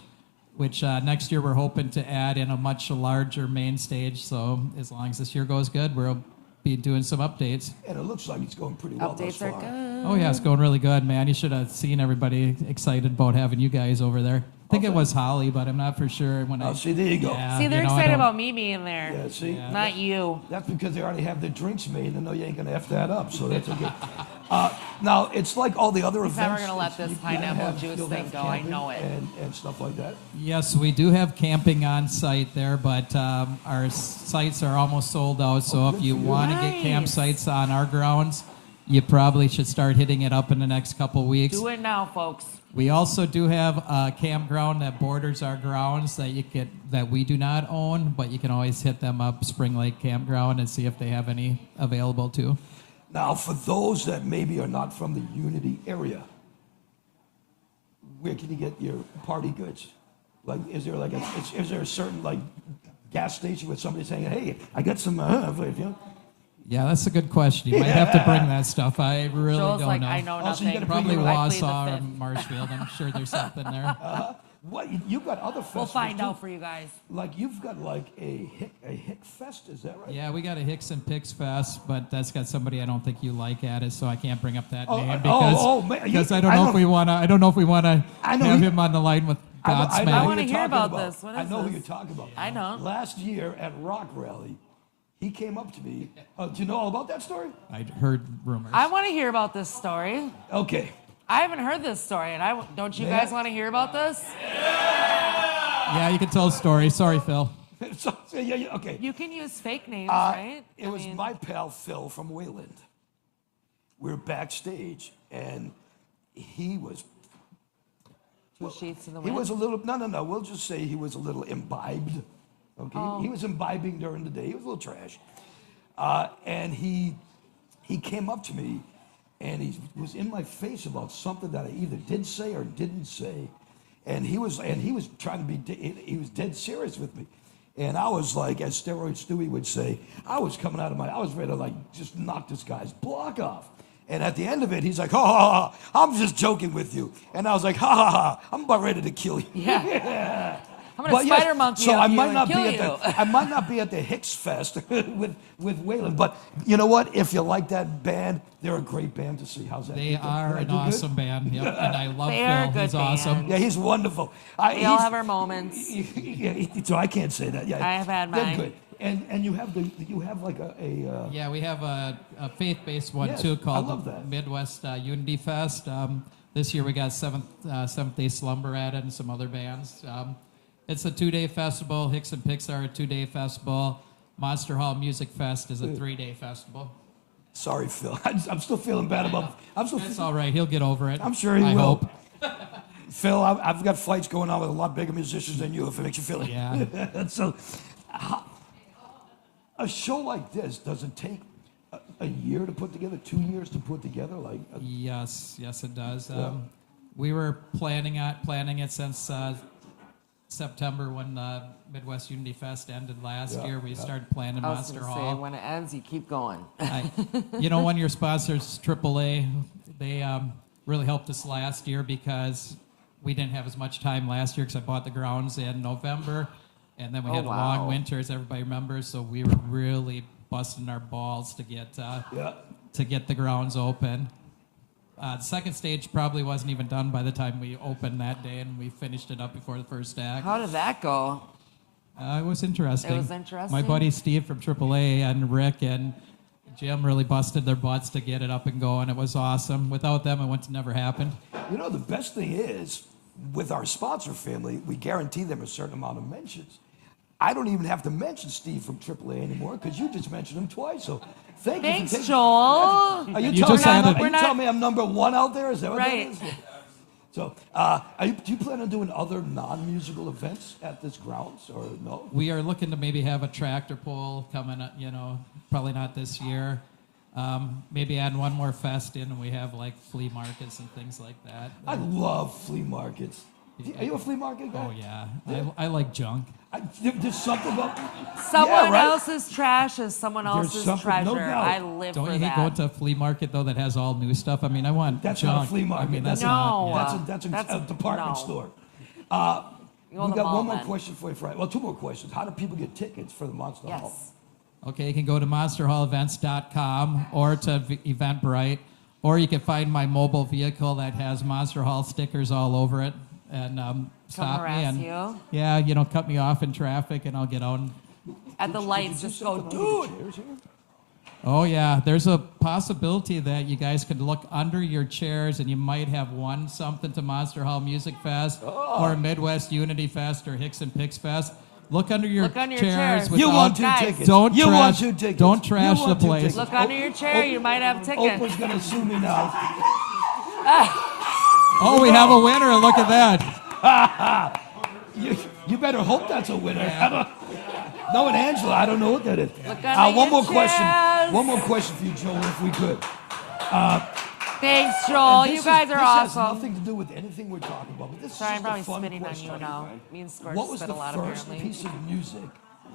which next year we're hoping to add in a much larger main stage. So as long as this year goes good, we'll be doing some updates. And it looks like it's going pretty well thus Updates are far. good. Oh yeah, it's going really good, man. You should have seen everybody excited about having you guys over there. I think it was Holly, but I'm not for sure. Oh, see, there you go. Yeah, See, they're you know, I excited don't- about me being there. Yeah, see? Not you. That's because they already have their drinks made and know you ain't going to F that up, so that's okay. Now, it's like all the other He's events. never gonna let this you're pineapple have- juice you'll thing have go, I camping know it. And stuff like that. Yes, we do have camping on site there, but our sites are almost sold out. So if you want to get Nice. campsites on our grounds, you probably should start hitting it up in the next couple weeks. Do it now, folks. We also do have a campground that borders our grounds that we do not own, but you can always hit them up, Spring Lake Campground, and see if they have any available too. Now, for those that maybe are not from the Unity area, where can you get your party goods? Like, is there a certain like gas station where somebody's saying, "Hey, I got some," you know? Yeah, that's a good question. You might have to bring that stuff. I really Joel's don't like, know. I know Oh, so you nothing. gotta Probably I plead the Wausau or fifth. Marshfield. I'm sure there's something there. What you've got other festivals? We'll find too. out for you guys. Like you've got like a hick fest, is that right? Yeah, we got a Hicks and Picks Fest, but that's got somebody I don't think you like at it, so I can't bring up that Oh, name man, because I don't know if we wanna. I don't know if we wanna I know have he- him on the line with I Godsmack. know who wanna you're hear talking about this. What I is know who this? you're talking about. I know. Last year at Rock Rally, he came up to me. Do you know all about that story? I heard rumors. I want to hear about this story. Okay. I haven't heard this story, and don't you Yeah. guys want to hear about this? Yeah, you can tell a story. Sorry, Phil. So, yeah, okay. You can use fake names, right? It was my pal Phil from Wayland. We were backstage, and he was 2 sheets in the he wind. was a little no. We'll just say he was a little imbibed. Okay, he was imbibing during the day. He was a little trash, and he came up to me, and he was in my face about something that I either did say or didn't say, and he was trying to be he was dead serious with me, and I was like, as Steroid Stewie would say, I was ready to like just knock this guy's block off. And at the end of it, he's like, ha, ha, ha, I'm just joking with you. And I was like, ha, ha, ha, I'm about ready to kill you. Yeah. I'm But gonna yes, spider monkey so up I you might and not kill be you. I might not be at the Hicks Fest with Wayland, but you know what? If you like that band, they're a great band to see. How's that? They are Did I an do good? awesome band. Yep, and I love They are a Phil. good He's awesome. band. Yeah, he's wonderful. We all have our moments. So I can't say that. Yeah, I have had they're mine. good. And you have like a Yeah, we have a faith-based one Yes, too I called love the that. Midwest Unity Fest. This year we got Seventh Day Slumber added and some other bands. It's a 2-day festival. Hicks and Picks are a 2-day festival. Monster Hall Music Fest is a 3-day festival. Sorry, Phil. I'm still feeling bad about. It's all right. He'll get over it. I'm sure he I will. hope. Phil, I've got fights going on with a lot bigger musicians than you, if it makes you feel it. Yeah. So, a show like this, does it take a year to put together, 2 years to put together? Yes, it does. We were planning it since September when Midwest Unity Fest ended last year. We started planning I was Monster gonna Hall. say, when it ends, you keep going. One of your sponsors, AAA, they really helped us last year because we didn't have as much time last year because I bought the grounds in November, and then we had a long winter, as everybody remembers. So we were really busting our balls to get the grounds open. The second stage probably wasn't even done by the time we opened that day, and we finished it up before the first act. How did that go? It was interesting. It was interesting? My buddy Steve from AAA and Rick and Jim really busted their butts to get it up and going. It was awesome. Without them, it wouldn't have never happened. The best thing is, with our sponsor family, we guarantee them a certain amount of mentions. I don't even have to mention Steve from AAA anymore because you just mentioned him twice. So thank you. Thanks, Joel. Are you You just added- telling me I'm number one out there? Is that what Right. that is? So, do you plan on doing other non-musical events at this grounds, or no? We are looking to maybe have a tractor pull coming up, probably not this year. Maybe add one more fest in, and we have like flea markets and things like that. I love flea markets. Are you a flea market guy? Oh, yeah. I like junk. There's something about... Someone right? else's trash is someone else's something- no treasure. doubt. I live Don't for you hate that. going to a flea market, though, that has all new stuff? I mean, I want That's junk. not a flea market. I mean, that's No. That's a department no. store. You go We to the got mall one more then. question for you, Friday. Well, two more questions. How do people get tickets for the Monster Hall? Yes. Okay, you can go to monsterhallevents.com or to Eventbrite, or you can find my mobile vehicle that has Monster Hall stickers all over it, and stop me harass and you? cut me off in traffic, and I'll get on. At the lights, just go, dude. Oh yeah, there's a possibility that you guys could look under your chairs, and you might have won something to Monster Hall Music Fest or Midwest Unity Fest or Hicks and Picks Fest. Look under your Look under your chairs. chairs. Without, You want two Guys, tickets. Don't you trash. want two tickets. Don't You trash the want two place. tickets. Look under your chair. You might have tickets. Oprah's going to sue me now. Oh, we have a winner. Look at that. You better hope that's a winner. Knowing Angela, I don't know what that is. Look under One your more question. chairs. One more question for you, Joel, if we could. Thanks, Joel. And You this guys are has awesome. nothing to do with anything we're talking about. But this Sorry, is I'm just a probably fun spitting on question. you now. Me and Scorch What was spit the a lot, first apparently. piece of music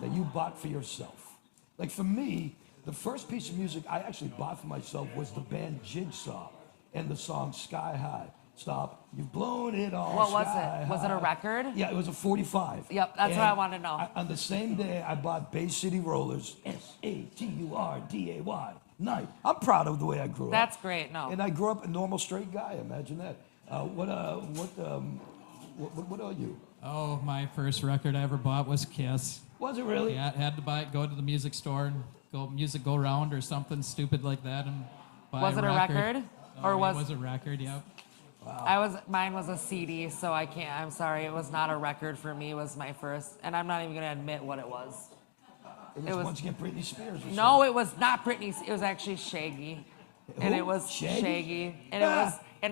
that you bought for yourself? Like for me, the first piece of music I actually bought for myself was the band Jigsaw and the song Sky High. Stop, you've blown it all. What was sky it? Was it a high. record? Yeah, it was a 45. Yep, that's what I wanted to know. On the same day, I bought Bay City Rollers, SATURDAY, Night. I'm proud of the way I grew up. That's great. No. And I grew up a normal straight guy. Imagine that. What are you? Oh, my first record I ever bought was Kiss. Was it really? Yeah, had to buy it, go to the music store and go round or something stupid like that and buy Was it a record? Oh, Or it was was a record, yep. mine was a CD, so I can't. I'm sorry, it was not a record for me. It was my first, and I'm not even gonna admit what it was. It was once again Britney Spears. Or No, it was not Britney. It was actually Shaggy, and Who? it was Shaggy? and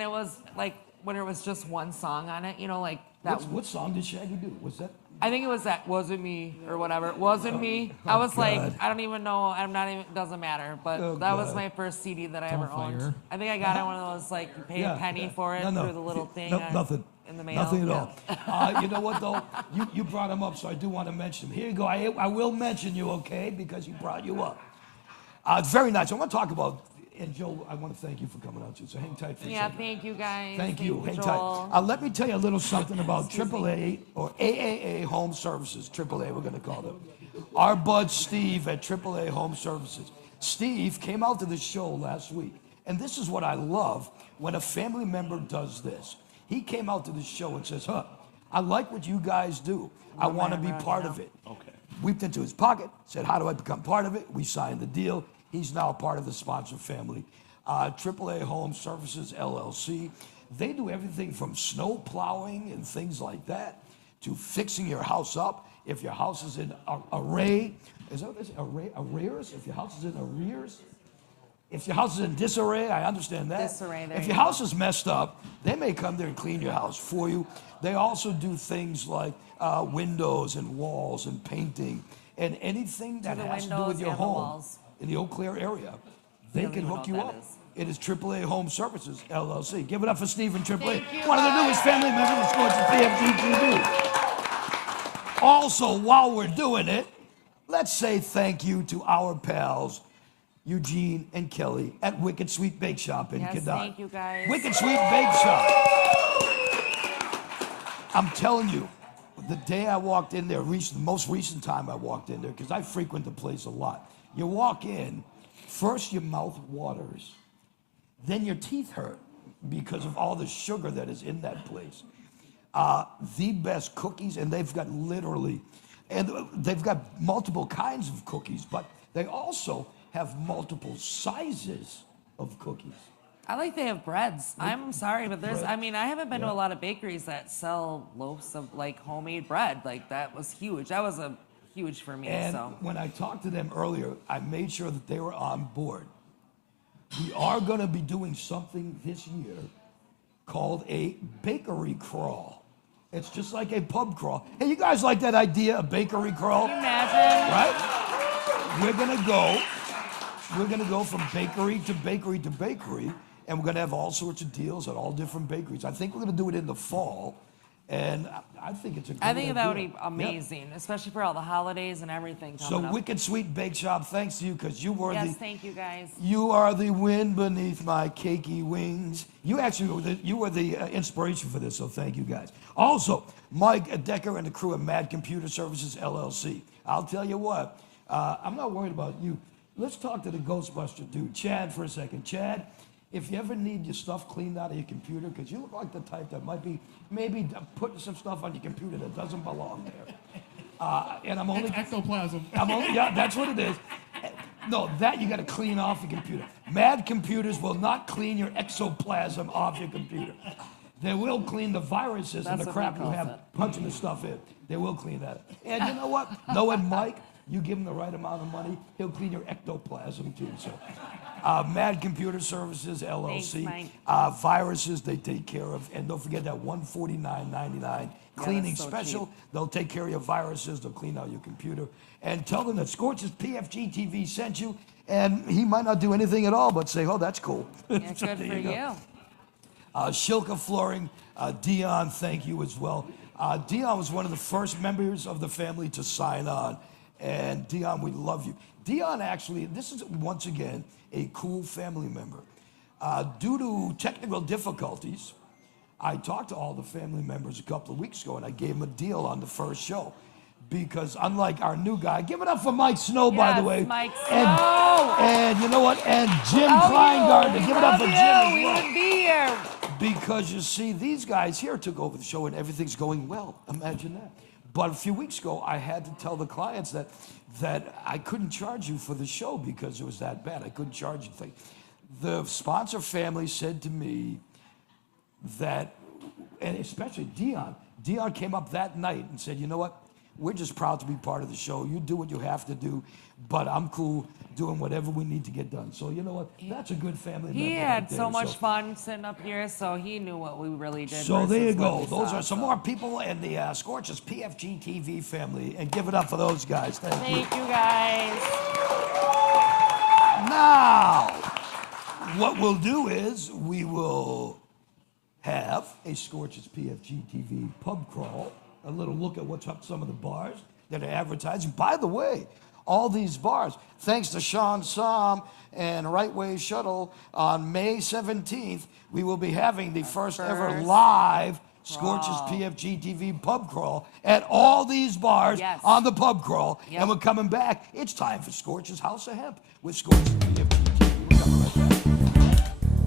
it was like when it was just one song on it. Like that. What song did Shaggy do? Was that? I think it was that "Wasn't Me" or whatever. It wasn't me. I was like, God. I don't even know. I'm not even. Doesn't matter. But Oh, that was God. my first CD that I Don't ever owned. fire. I think I got it one of those like you pay a penny for it No. through the little thing. No, nothing. In the mail. Nothing at all. You know what though? You brought him up, so I do want to mention him. Here you go. I will mention you, okay? Because he brought you up. It's very nice. I want to talk about. And Joe, I want to thank you for coming out too. So hang tight for a Yeah, second. thank you guys. Thank you. Hang Joel. tight. Let me tell you a little something about AAA or AAA Home Services. AAA, we're going to call them. Our bud Steve at AAA Home Services. Steve came out to the show last week, and this is what I love when a family member does this. He came out to the show and says, I like what you guys do. I want to be part of it. Okay. Whipped into his pocket, said, how do I become part of it? We signed the deal. He's now part of the sponsor family. AAA Home Services, LLC. They do everything from snow plowing and things like that to fixing your house up. If your house is in array, is that what they say? Arrears? If your house is in arrears? If your house is in disarray, I understand that. Disarray, there if you your go. house is messed up, they may come there and clean your house for you. They also do things like windows and walls and painting and anything that the has to do with windows your and the home walls. in the Eau Claire area. They Don't can even know hook you what up. that is. It is AAA Home Services, LLC. Give it up for Steve and AAA, one of the newest family members of SCORCH and PFG-TV. Also, while we're doing it, let's say thank you to our pals, Eugene and Kelly at Wicked Sweet Bake Shop in Yes, Cadott. thank you, guys. Wicked Sweet Bake Shop. I'm telling you, the day I walked in there, the most recent time I walked in there, because I frequent the place a lot. You walk in, first your mouth waters, then your teeth hurt because of all the sugar that is in that place. The best cookies, and they've got they've got multiple kinds of cookies, but they also have multiple sizes of cookies. I like they have breads. I'm sorry, but there's, Bread. I mean, I haven't been to Yeah. a lot of bakeries that sell loaves of like homemade bread. Like that was huge. That was a huge for me. And So when I talked to them earlier, I made sure that they were on board. We are going to be doing something this year called a bakery crawl. It's just like a pub crawl. Hey, you guys like that idea, a bakery crawl? can you imagine? Right? We're gonna go from bakery to bakery to bakery, and we're gonna have all sorts of deals at all different bakeries. I think we're gonna do it in the fall, and I think it's a good I think that would idea. be amazing, especially for all the holidays and everything So coming up. Wicked Sweet Bake Shop, thanks to you, because you were Yes, thank you guys. you are the wind beneath my cakey wings. You actually were the inspiration for this, so thank you guys. Also, Mike Decker and the crew at Mad Computer Services, LLC. I'll tell you what, I'm not worried about you. Let's talk to the Ghostbuster dude, Chad, for a second. Chad, if you ever need your stuff cleaned out of your computer, because you look like the type that might be maybe putting some stuff on your computer that doesn't belong there. And I'm only... Ectoplasm. Yeah, that's what it is. No, that you got to clean off your computer. Mad computers will not clean your exoplasm off your computer. They will clean the viruses and That's the what crap he you calls have it. punching the stuff in. They will clean that. And you know what? Knowing Mike, you give him the right amount of money, he'll clean your ectoplasm too. So, Mad Computer Services, LLC. Thanks, Viruses they take care of. And don't forget that $149.99 cleaning so special. cheap. They'll take care of your viruses. They'll clean out your computer. And tell them that Scorch's PFG-TV sent you. And he might not do anything at all, but say, oh, that's cool. Yeah, So good there for go. you. Shilka Flooring, Dion, thank you as well. Dion was one of the first members of the family to sign on. And Dion, we love you. Dion actually, this is once again a cool family member. Due to technical difficulties, I talked to all the family members a couple of weeks ago and I gave them a deal on the first show. Because unlike our new guy, give it up for Mike Snow, by the Yes, way. Mike And, Snow. and you know what? And Jim Kleingardner. Give it up for Jim as We well. wouldn't be here. Because you see, these guys here took over the show and everything's going well. Imagine that. But a few weeks ago, I had to tell the clients that I couldn't charge you for the show because it was that bad. I couldn't charge you things. The sponsor family said to me that, and especially Dion came up that night and said, you know what? We're just proud to be part of the show. You do what you have to do, but I'm cool doing whatever we need to get done. So you know what? That's a good family member. He right had there. so much fun sitting up here, so he knew what we really did. So there you versus what go. we Those saw, are some so. more people in the Scorch's PFG-TV family, and give it up for those guys. Thank you. Thank you guys. Now, what we'll do is we will have a Scorch's PFG-TV pub crawl, a little look at what's up some of the bars that are advertising. By the way, all these bars, thanks to Sean Som and Right Way Shuttle, on May 17th, we will be having the first ever live Scorch's PFG-TV pub crawl at all these bars Yes. on the pub crawl. Yep. And we're coming back. It's time for Scorch's House of Hemp with Scorch's PFG-TV. We're coming right back.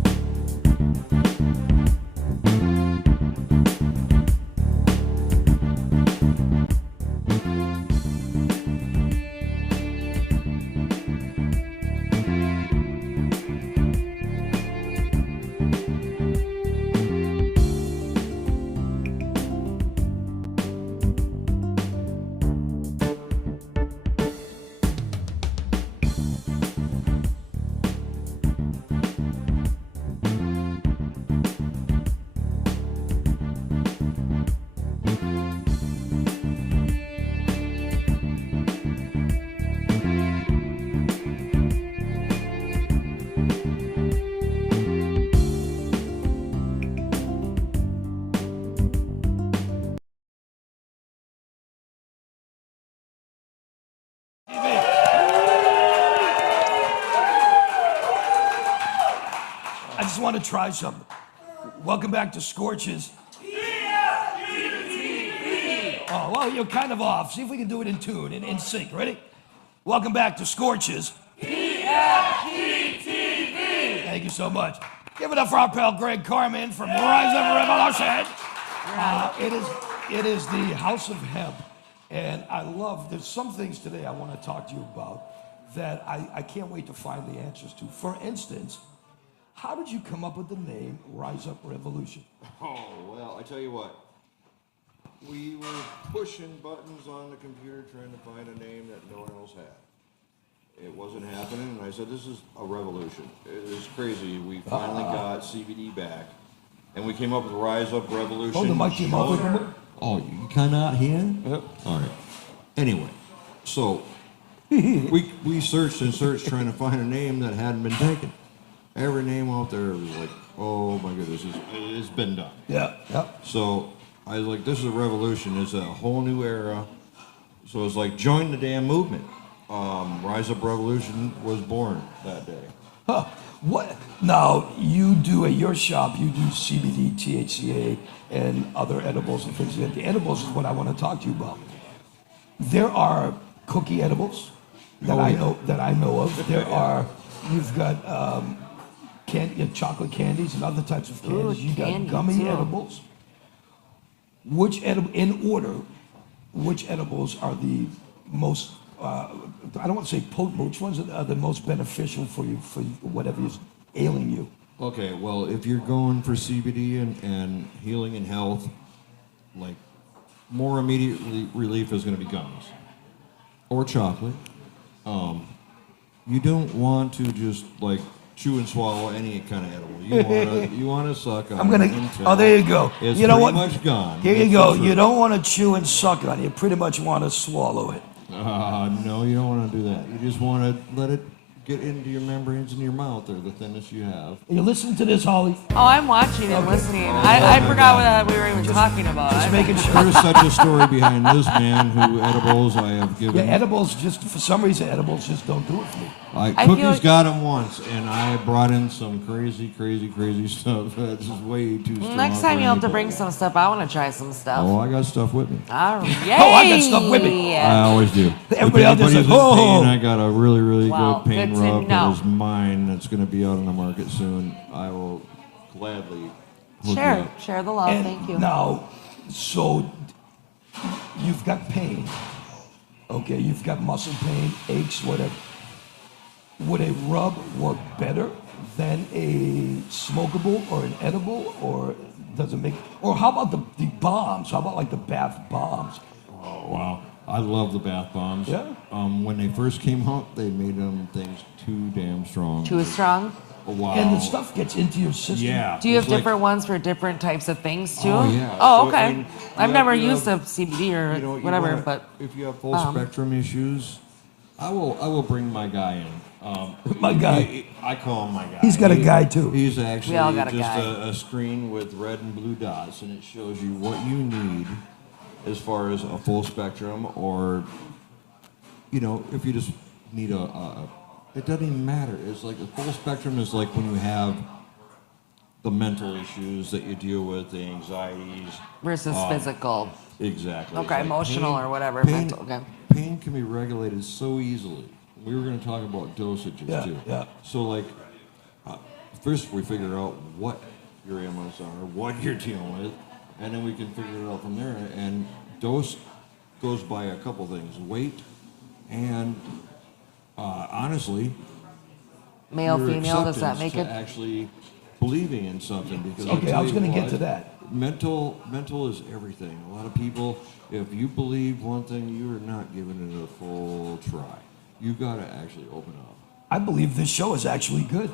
want to try something. Welcome back to SCORCH's PFG-TV. Oh, well, you're kind of off. See if we can do it in tune, in sync. Ready? Welcome back to SCORCH's PFG-TV. Thank you so much. Give it up for our pal Greg Carman from Rise of Revolution. It is the House of Hemp, and I love. There's some things today I want to talk to you about that I can't wait to find the answers to. For instance, how did you come up with the name Rise Up Revolution? Oh, well, I tell you what. We were pushing buttons on the computer trying to find a name that no one else had. It wasn't happening, and I said, this is a revolution. It is crazy. We finally got CBD back, and we came up with Rise Up Revolution. Oh, the mic came off. Oh, you kind of out here? Yep. All right. Anyway, so we searched and searched trying to find a name that hadn't been taken. Every name out there was like, oh my goodness, it's been done. Yeah, yeah. So I was like, this is a revolution. It's a whole new era. So it's like, join the damn movement. Rise Up Revolution was born that day. Huh. What? Now, you do at your shop, you do CBD, THCA, and other edibles and things like that. The edibles is what I want to talk to you about. There are cookie edibles that I know of. There are, you've got chocolate candies and other types of candies. You got gummy edibles. Which in order, which edibles are the most, I don't want to say potent, but which ones are the most beneficial for you, for whatever is ailing you? Okay, well, if you're going for CBD and healing and health, like, more immediate relief is going to be gummies or chocolate. You don't want to just, like, chew and swallow any kind of edible. You want to suck on it until there you go. It's you know pretty what? much gone. Here you go. You don't want to chew and suck on it. You pretty much want to swallow it. No, you don't want to do that. You just want to let it get into your membranes in your mouth. They're the thinnest you have. Are you listening to this, Holly? Oh, I'm watching and listening. I forgot what we were even talking about. Just making sure. There's such a story behind this man who edibles I have given. Yeah, edibles just, for some reason, edibles just don't do it for me. Cookies got them once, and I brought in some crazy stuff that's just way too strong. Next time for you have to anybody. bring some stuff. I want to try some stuff. Oh, I got stuff with me. All right. Oh, I got stuff with me. I always do. Everybody if out there's anybody's like, in oh. pain, I got a really Wow, good pain good to rub know. that is mine that's going to be out on the market soon. I will gladly hook you up. Share the love. And Thank you. now, so you've got pain. Okay, you've got muscle pain, aches, whatever. Would a rub work better than a smokable or an edible, or does it make? Or how about the bombs? How about like the bath bombs? Oh, wow. I love the bath bombs. Yeah. When they first came out, they made them things too damn strong. Too strong? Oh, wow. And the stuff gets into your system. Yeah. Do you have It's like- different ones for different types of things too? Oh, yeah. Oh, So, okay. I mean, I've you never have- you used have- a CBD or you whatever, wanna- but if you have full spectrum issues, I will bring my guy in. My guy. I call him my guy. He's got a guy, too. He's actually We all got a just guy. a screen with red and blue dots, and it shows you what you need as far as a full spectrum, or if you just need it doesn't even matter. It's like a full spectrum is like when you have the mental issues that you deal with, the anxieties. versus physical. Exactly. Okay, It's like emotional or whatever, Pain, mental, okay. Pain can be regulated so easily. We were going to talk about dosages Yeah, too. yeah. So like, first we figure out what your ailments are, what you're dealing with, and then we can figure it out from there. And dose goes by a couple things: weight, and honestly, Male, your female, does that acceptance make to it? actually believing in something. Because Okay, I was going to get to that. Mental is everything. A lot of people, if you believe one thing, you are not giving it a full try. You got to actually open up. I believe this show is actually good.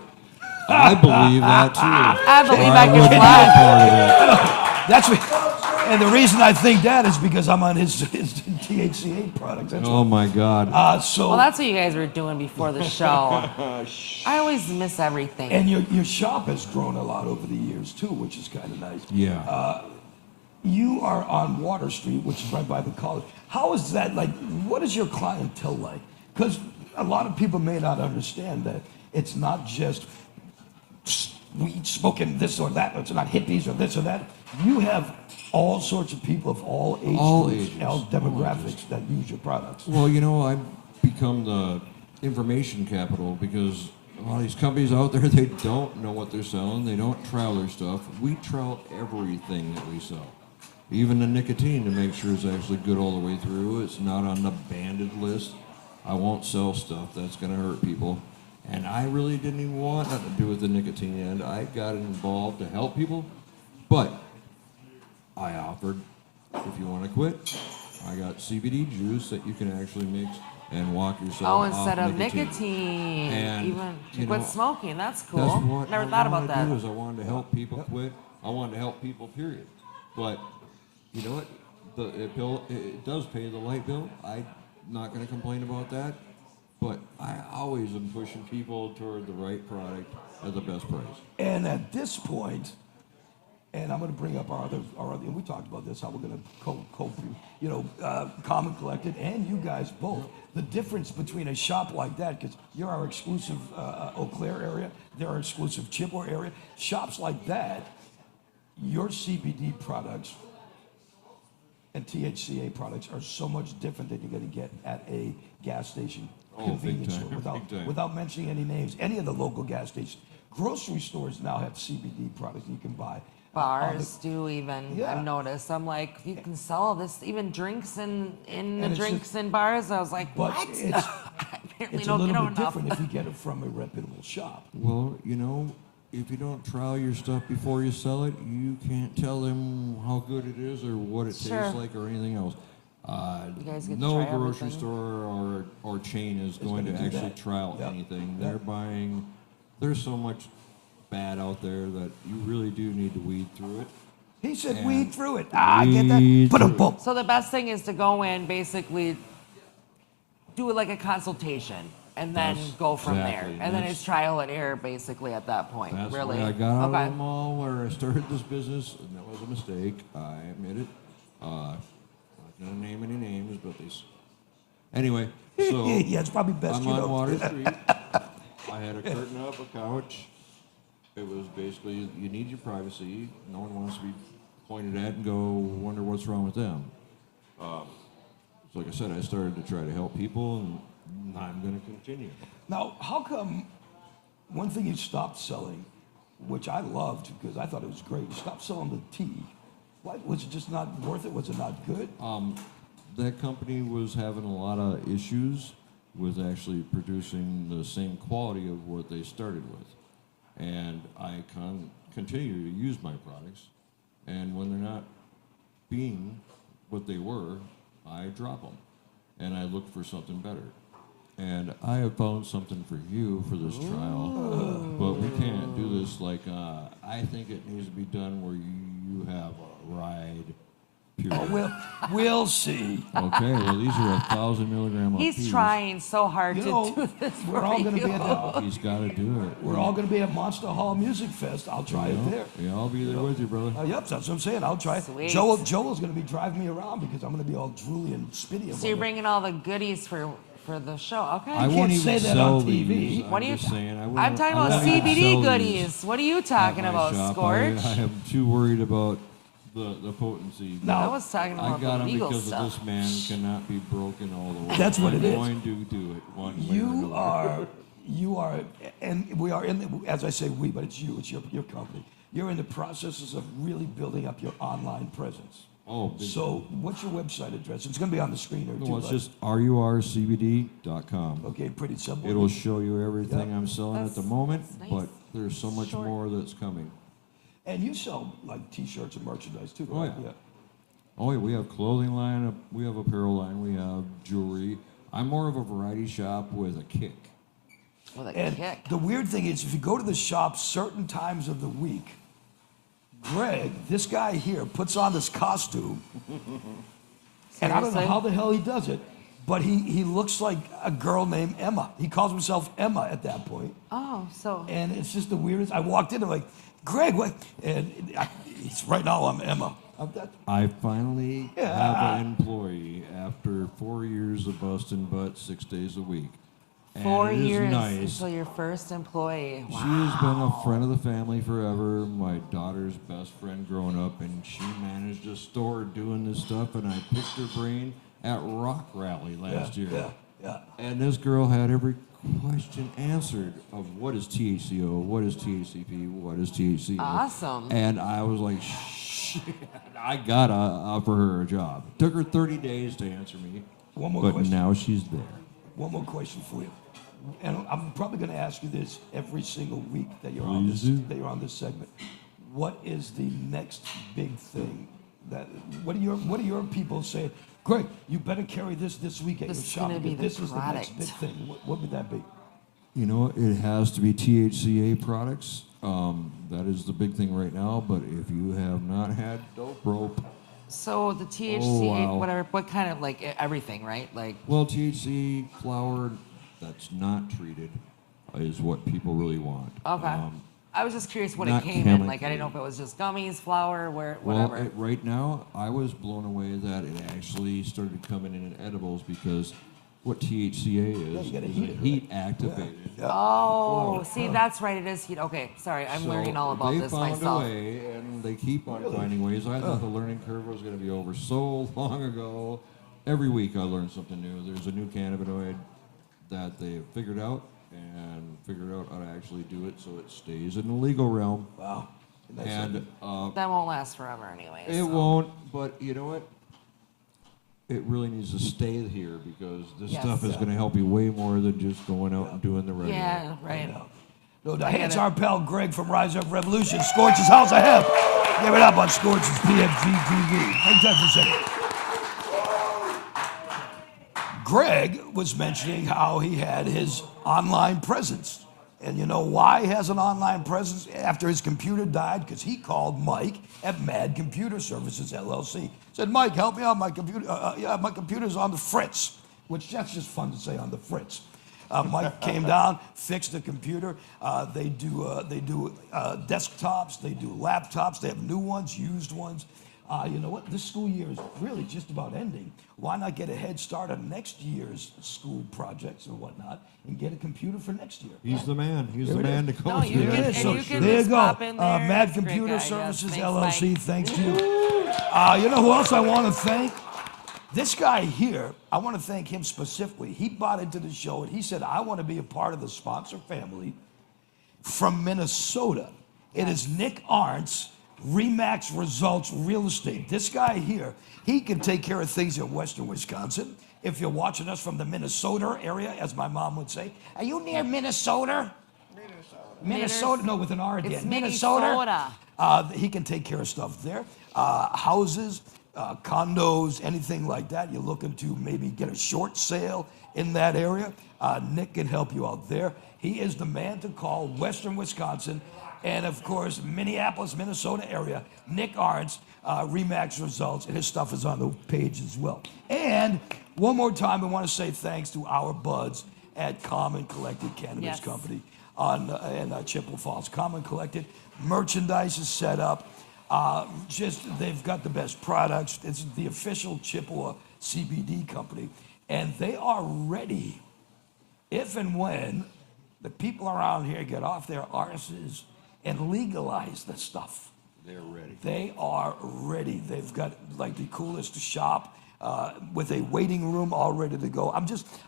I believe that too. I believe I can wouldn't be fly. a part of it. That's what, and the reason I think that is because I'm on his THCA products. That's Oh my God. Well, that's what you guys were doing before the show. I always miss everything. and your shop has grown a lot over the years too, which is kind of nice. Yeah. You are on Water Street, which is right by the college. How is that like? What is your clientele like? Because a lot of people may not understand that it's not just weed smoking this or that. It's not hippies or this or that. You have all sorts of people of all age groups, ages. all demographics that use your products. Well, you know, I've become the information capital because a lot of these companies out there, they don't know what they're selling. They don't trial their stuff. We trial everything that we sell. Even the nicotine to make sure it's actually good all the way through. It's not on the banded list. I won't sell stuff that's going to hurt people. And I really didn't even want nothing to do with the nicotine end. I got involved to help people, but I offered, if you want to quit, I got CBD juice that you can actually mix and walk yourself Oh, off instead of nicotine. nicotine, And, even you quit know, smoking. That's cool. That's what Never I thought about wanted that. to do is I wanted to help people quit. I wanted to help people, period. But you know what? It does pay the light bill. I'm not going to complain about that. But I always am pushing people toward the right product at the best price. And at this point, and I'm going to bring up our other, and we talked about this, how we're going to Common Collected and you guys both. The difference between a shop like that, because you're our exclusive Eau Claire area, they're our exclusive Chippewa area. Shops like that, your CBD products and THCA products are so much different than you're going to get at a gas station. Convenience store, without mentioning any names, any of the local gas stations. Grocery stores now have CBD products you can buy. Bars do even. Yeah. I've noticed. I'm like, you can sell this, even drinks in the And it's drinks just- in bars. I was like, But what? it's, Apparently it's a don't little get bit enough. different if you get it from a reputable shop. Well, you know, if you don't trial your stuff before you sell it, you can't tell them how good it is or what it Sure. tastes like or anything else. You guys get to No try grocery everything. store or chain is going to gonna do actually that. trial Yep. anything. Yep. They're buying. There's so much bad out there that you really do need to weed through it. He said, And weed through it. I get that. weed Put a through it. boom. So the best thing is to go in, basically do it like a consultation, and then That's go from exactly, there. And then that's- it's trial and error, basically, at that point. That's really. why I got out Okay. of the mall where I started this business, and that was a mistake. I admit it. Not gonna name any names, but anyway. So Yeah, it's probably best I'm you on don't. Water Street. I had a curtain up, a couch. It was basically you need your privacy. No one wants to be pointed at and go wonder what's wrong with them. So like I said, I started to try to help people, and I'm going to continue. Now, how come one thing you stopped selling, which I loved because I thought it was great, you stopped selling the tea. Why, was it just not worth it? Was it not good? That company was having a lot of issues with actually producing the same quality of what they started with. And I continue to use my products, and when they're not being what they were, I drop them, and I look for something better. And I have found something for you for this trial, but we can't do this like, I think it needs to be done where you have a ride period. We'll see. Okay, well, these are 1,000 milligram He's piece. trying so hard You to know, do this we're for all you. going to be at the, He's got to do it. we're all going to be at Monster Hall Music Fest. I'll try it there. Yeah, I'll be there with you, brother. Yep, that's what I'm saying. I'll try it. Sweet. Joel's going to be driving me around because I'm going to be all drooly and spitty. So you're bringing all the goodies for the show. Okay. I can't won't say even that sell on TV. these. What are you I'm just saying. I'm talking about CBD goodies. What are you talking about, Scorch? I am too worried about the potency. No. I was talking I about got the him legal because stuff. this man cannot be broken all the way. That's what I'm it is. going to do it one way or You another. are, and we are in the, as I say we, but it's you, it's your company. You're in the processes of really building up your online presence. Oh, big So what's your website address? It's going to be on the screen there too. well, it's bud. just rurcbd.com. Okay, pretty simple. It'll show you everything Yep. I'm selling at the That's- moment, that's nice. but there's so much Short. more that's coming. And you sell like T-shirts and merchandise too, Oh, right? yeah. Oh, yeah, we have clothing line, we have apparel line, we have jewelry. I'm more of a variety shop with a kick. With a And kick. the weird thing is, if you go to the shop certain times of the week, Greg, this guy here, puts on this costume, and I don't know Seriously? how the hell he does it, but he looks like a girl named Emma. He calls himself Emma at that point, Oh, so and it's just the weirdest. I walked in, I'm like, Greg, what? And he's right now I'm Emma. I finally Yeah. have an employee after 4 years of busting butt 6 days a week. And 4 it is years nice. until your first employee. She has been a friend of the family forever, my daughter's best friend growing up, and she managed a store doing this stuff, and I picked her brain at Rock Rally last year. Yeah. And this girl had every question answered of what is THCO, what is THCP, what is THC. Awesome. And I was like, shit, I gotta offer her a job. Took her 30 days to answer me, One more but question. now she's there. One more question for you. And I'm probably going to ask you this every single week that you're on this segment. What is the next big thing? What are your people saying? Greg, you better carry this week at This your is shop. gonna be This the is the next product. big thing. What would that be? You know, it has to be THCA products. That is the big thing right now. But if you have not had dope rope, So the THC, wow. whatever, what kind of like everything, right? Like well, THC flower that's not treated is what people really want. okay. I was just curious what it not came in. Like I chemically. didn't know if it was just gummies, flour, Well, whatever. right now, I was blown away that it actually started coming in edibles because what THCA is, you gotta is heat a it, heat activated. Oh, see, that's right. It is heat. Okay, sorry, I'm learning all about this They found myself. a way, and they keep on finding ways. I thought the learning curve was going to be over so long ago. Every week I learn something new. There's a new cannabinoid that they figured out and figured out how to actually do it so it stays in the legal realm. Wow. And That won't last forever, anyway. it won't, but you know what? It really needs to stay here because this Yes. stuff is going to help you way more than just going out and doing the regular. Yeah, right. No, hey, it's our pal Greg from Rise Up Revolution. Scorch's House of Hemp. Give it up on Scorch's PFG-TV. Hang tight for a second. Greg was mentioning how he had his online presence. And you know why he has an online presence after his computer died? Because he called Mike at Mad Computer Services, LLC. Said, Mike, help me out. My computer, my computer's on the fritz, which that's just fun to say, on the fritz. Mike came down, fixed the computer. They do desktops, they do laptops. They have new ones, used ones. You know what? This school year is really just about ending. Why not get a head start on next year's school projects or whatnot and get a computer for next year? He's the man. He's There the it man is. to go No, you through can- that. and So you can there you just go. pop in there. Mad He's a great Computer guy, yes. Services Thanks, LLC. Mike. Thanks to you. You know who else I want to thank? This guy here. I want to thank him specifically. He bought into the show and he said, "I want to be a part of the sponsor family." From Minnesota, it is Nick Arntz, Remax Results Real Estate. This guy here, he can take care of things in Western Wisconsin. If you're watching us from the Minnesota area, as my mom would say, are you near Minnesota? Minnesota, no, with an R at the It's end. Minnesota. He can take care of stuff there. Houses, condos, anything like that. You're looking to maybe get a short sale in that area. Nick can help you out there. He is the man to call, Western Wisconsin, and of course, Minneapolis, Minnesota area. Nick Arntz, Remax Results, and his stuff is on the page as well. And one more time, I want to say thanks to our buds at Common Collected Cannabis Yes. Company in Chippewa Falls. Common Collected merchandise is set up. They've got the best products. It's the official Chippewa CBD company, and they are ready if and when the people around here get off their arses and legalize the stuff. They're ready. They are ready. They've got like the coolest shop with a waiting room all ready to go.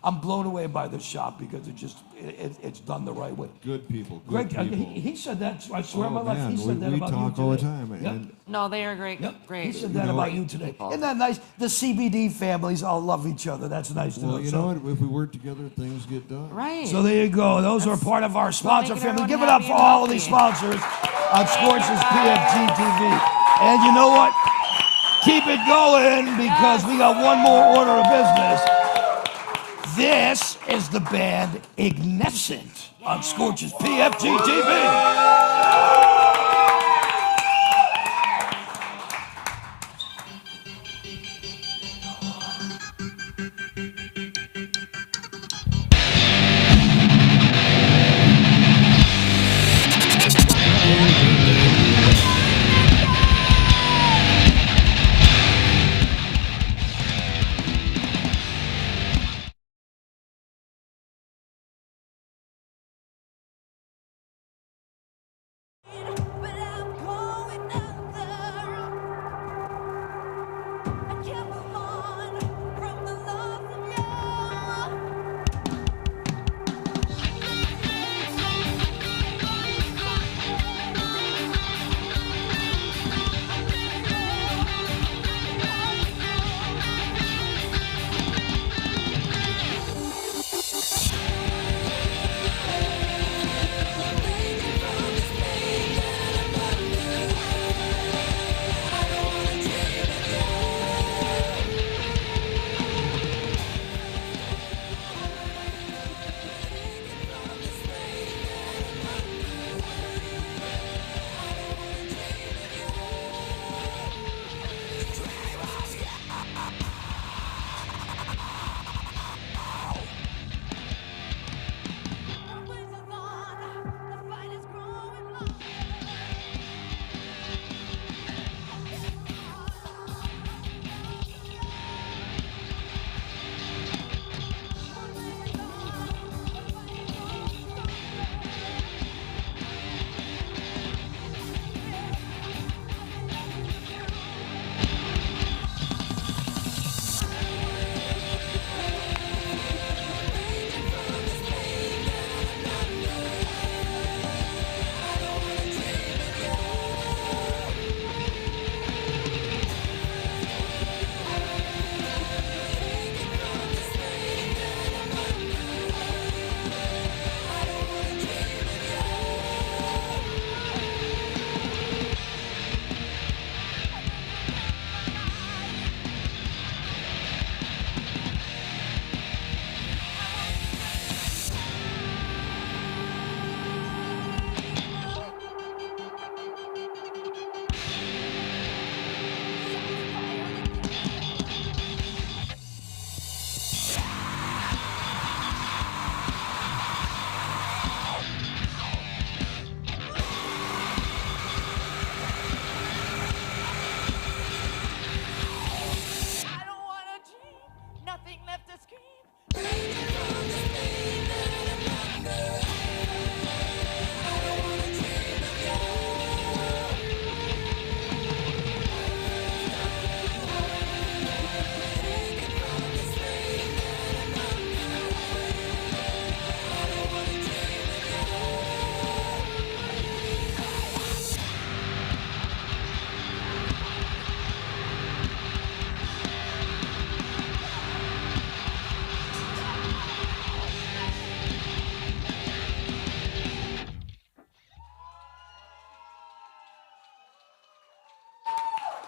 I'm blown away by the shop because it's done the right way. Good people. Greg, Good people. he said that. I swear on my Oh, life, he man, said that we about you talk today. all the time, Yep. and No, they are great. Yep. Great. He said that about you today. people. Isn't that nice? The CBD families all love each other. That's nice to know. well, you So- know what? If we work together, things get done. Right. So there you go. Those are part of our sponsor making family. everyone Give it up happy for and all of these healthy. sponsors on Scorch's PFG-TV. And you know what? Keep it going because we got one more order of business. This is the band Ignescent on Scorch's PFG-TV.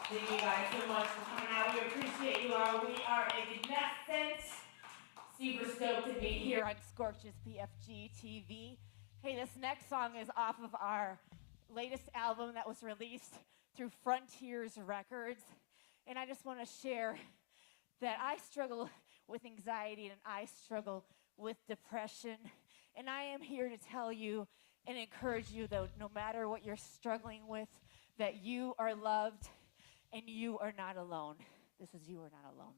Thank you guys so much for coming out. We appreciate you all. We are Ignescent. Super stoked to be here on SCORCH's PFG-TV. Hey, this next song is off of our latest album that was released through Frontiers Records. And I just want to share that I struggle with anxiety and I struggle with depression. And I am here to tell you and encourage you that no matter what you're struggling with, that you are loved and you are not alone. This is You Are Not Alone.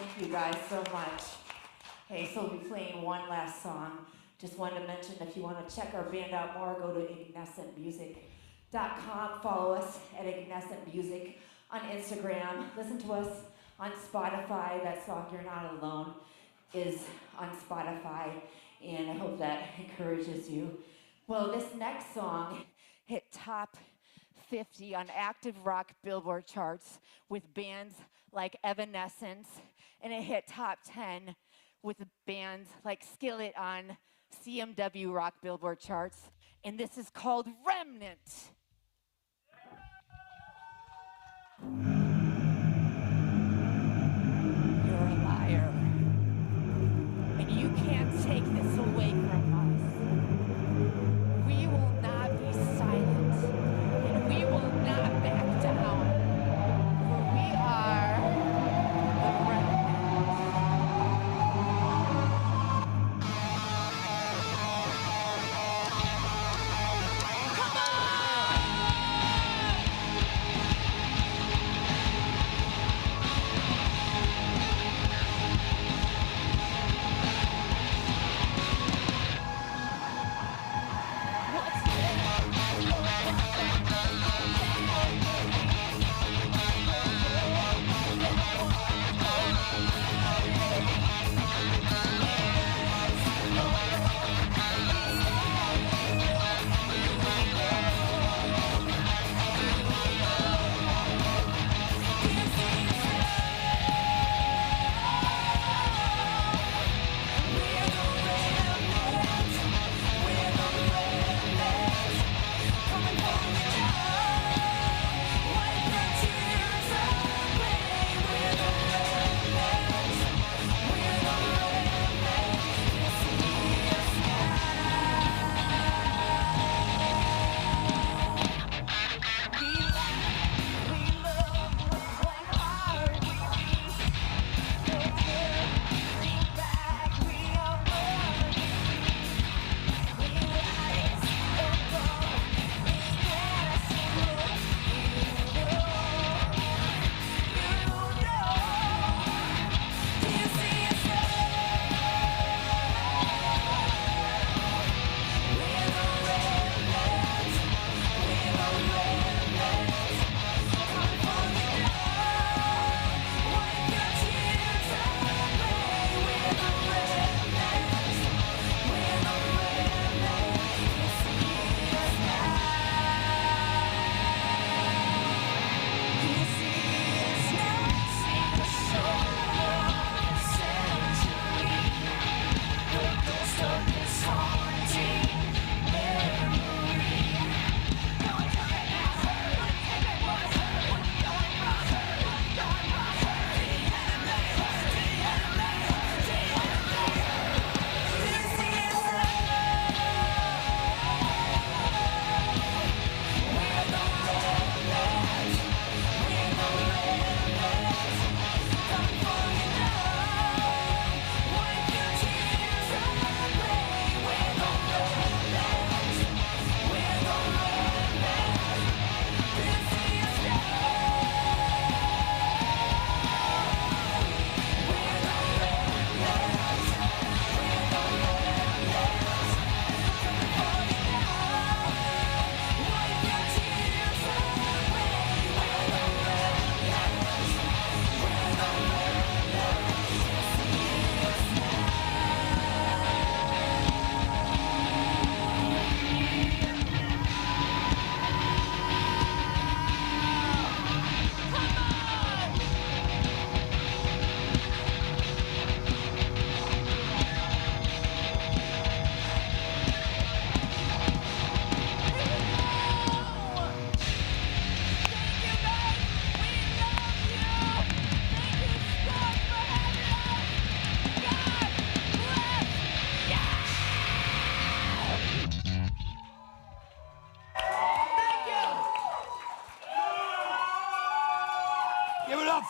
Thank you guys so much. Hey, so we'll be playing one last song. Just wanted to mention if you want to check our band out more, go to ignescentmusic.com. PFG-TV.com. Follow us at Ignescent Music on Instagram. Listen to us on Spotify. That song, You're Not Alone, is on Spotify, and I hope that encourages you. Well, this next song hit top 50 on active rock Billboard charts with bands like Evanescence, and it hit top 10 with bands like Skillet on CMW rock Billboard charts, and this is called Remnant. You're a liar, and you can't take this away from us. We will not be silent, and we will not back down, for we are the remnant. Come on!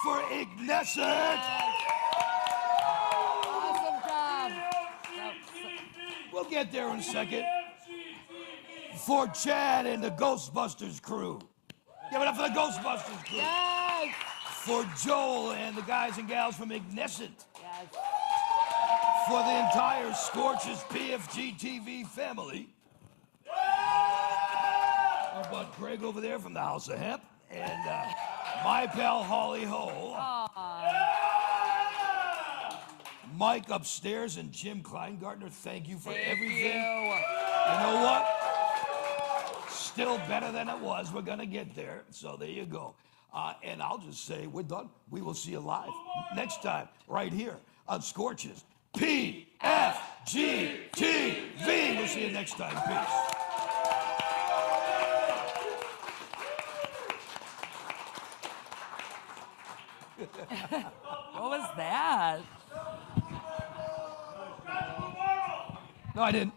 For Ignescent. Awesome job. We'll get there in a second. For Chad and the Ghostbusters crew. Give it up for the Ghostbusters crew. Yes. For Joel and the guys and gals from Ignescent. Yes. For the entire SCORCH's PFG-TV family. Our bud Greg over there from the House of Hemp, and my pal Holly Ho. Mike upstairs and Jim Kleingartner, thank you for everything. You know what? Still better than it was. We're going to get there. So there you go. And I'll just say we're done. We will see you live next time right here on Scorch's PFG-TV. We'll see you next time. Peace. What was that? No, I didn't.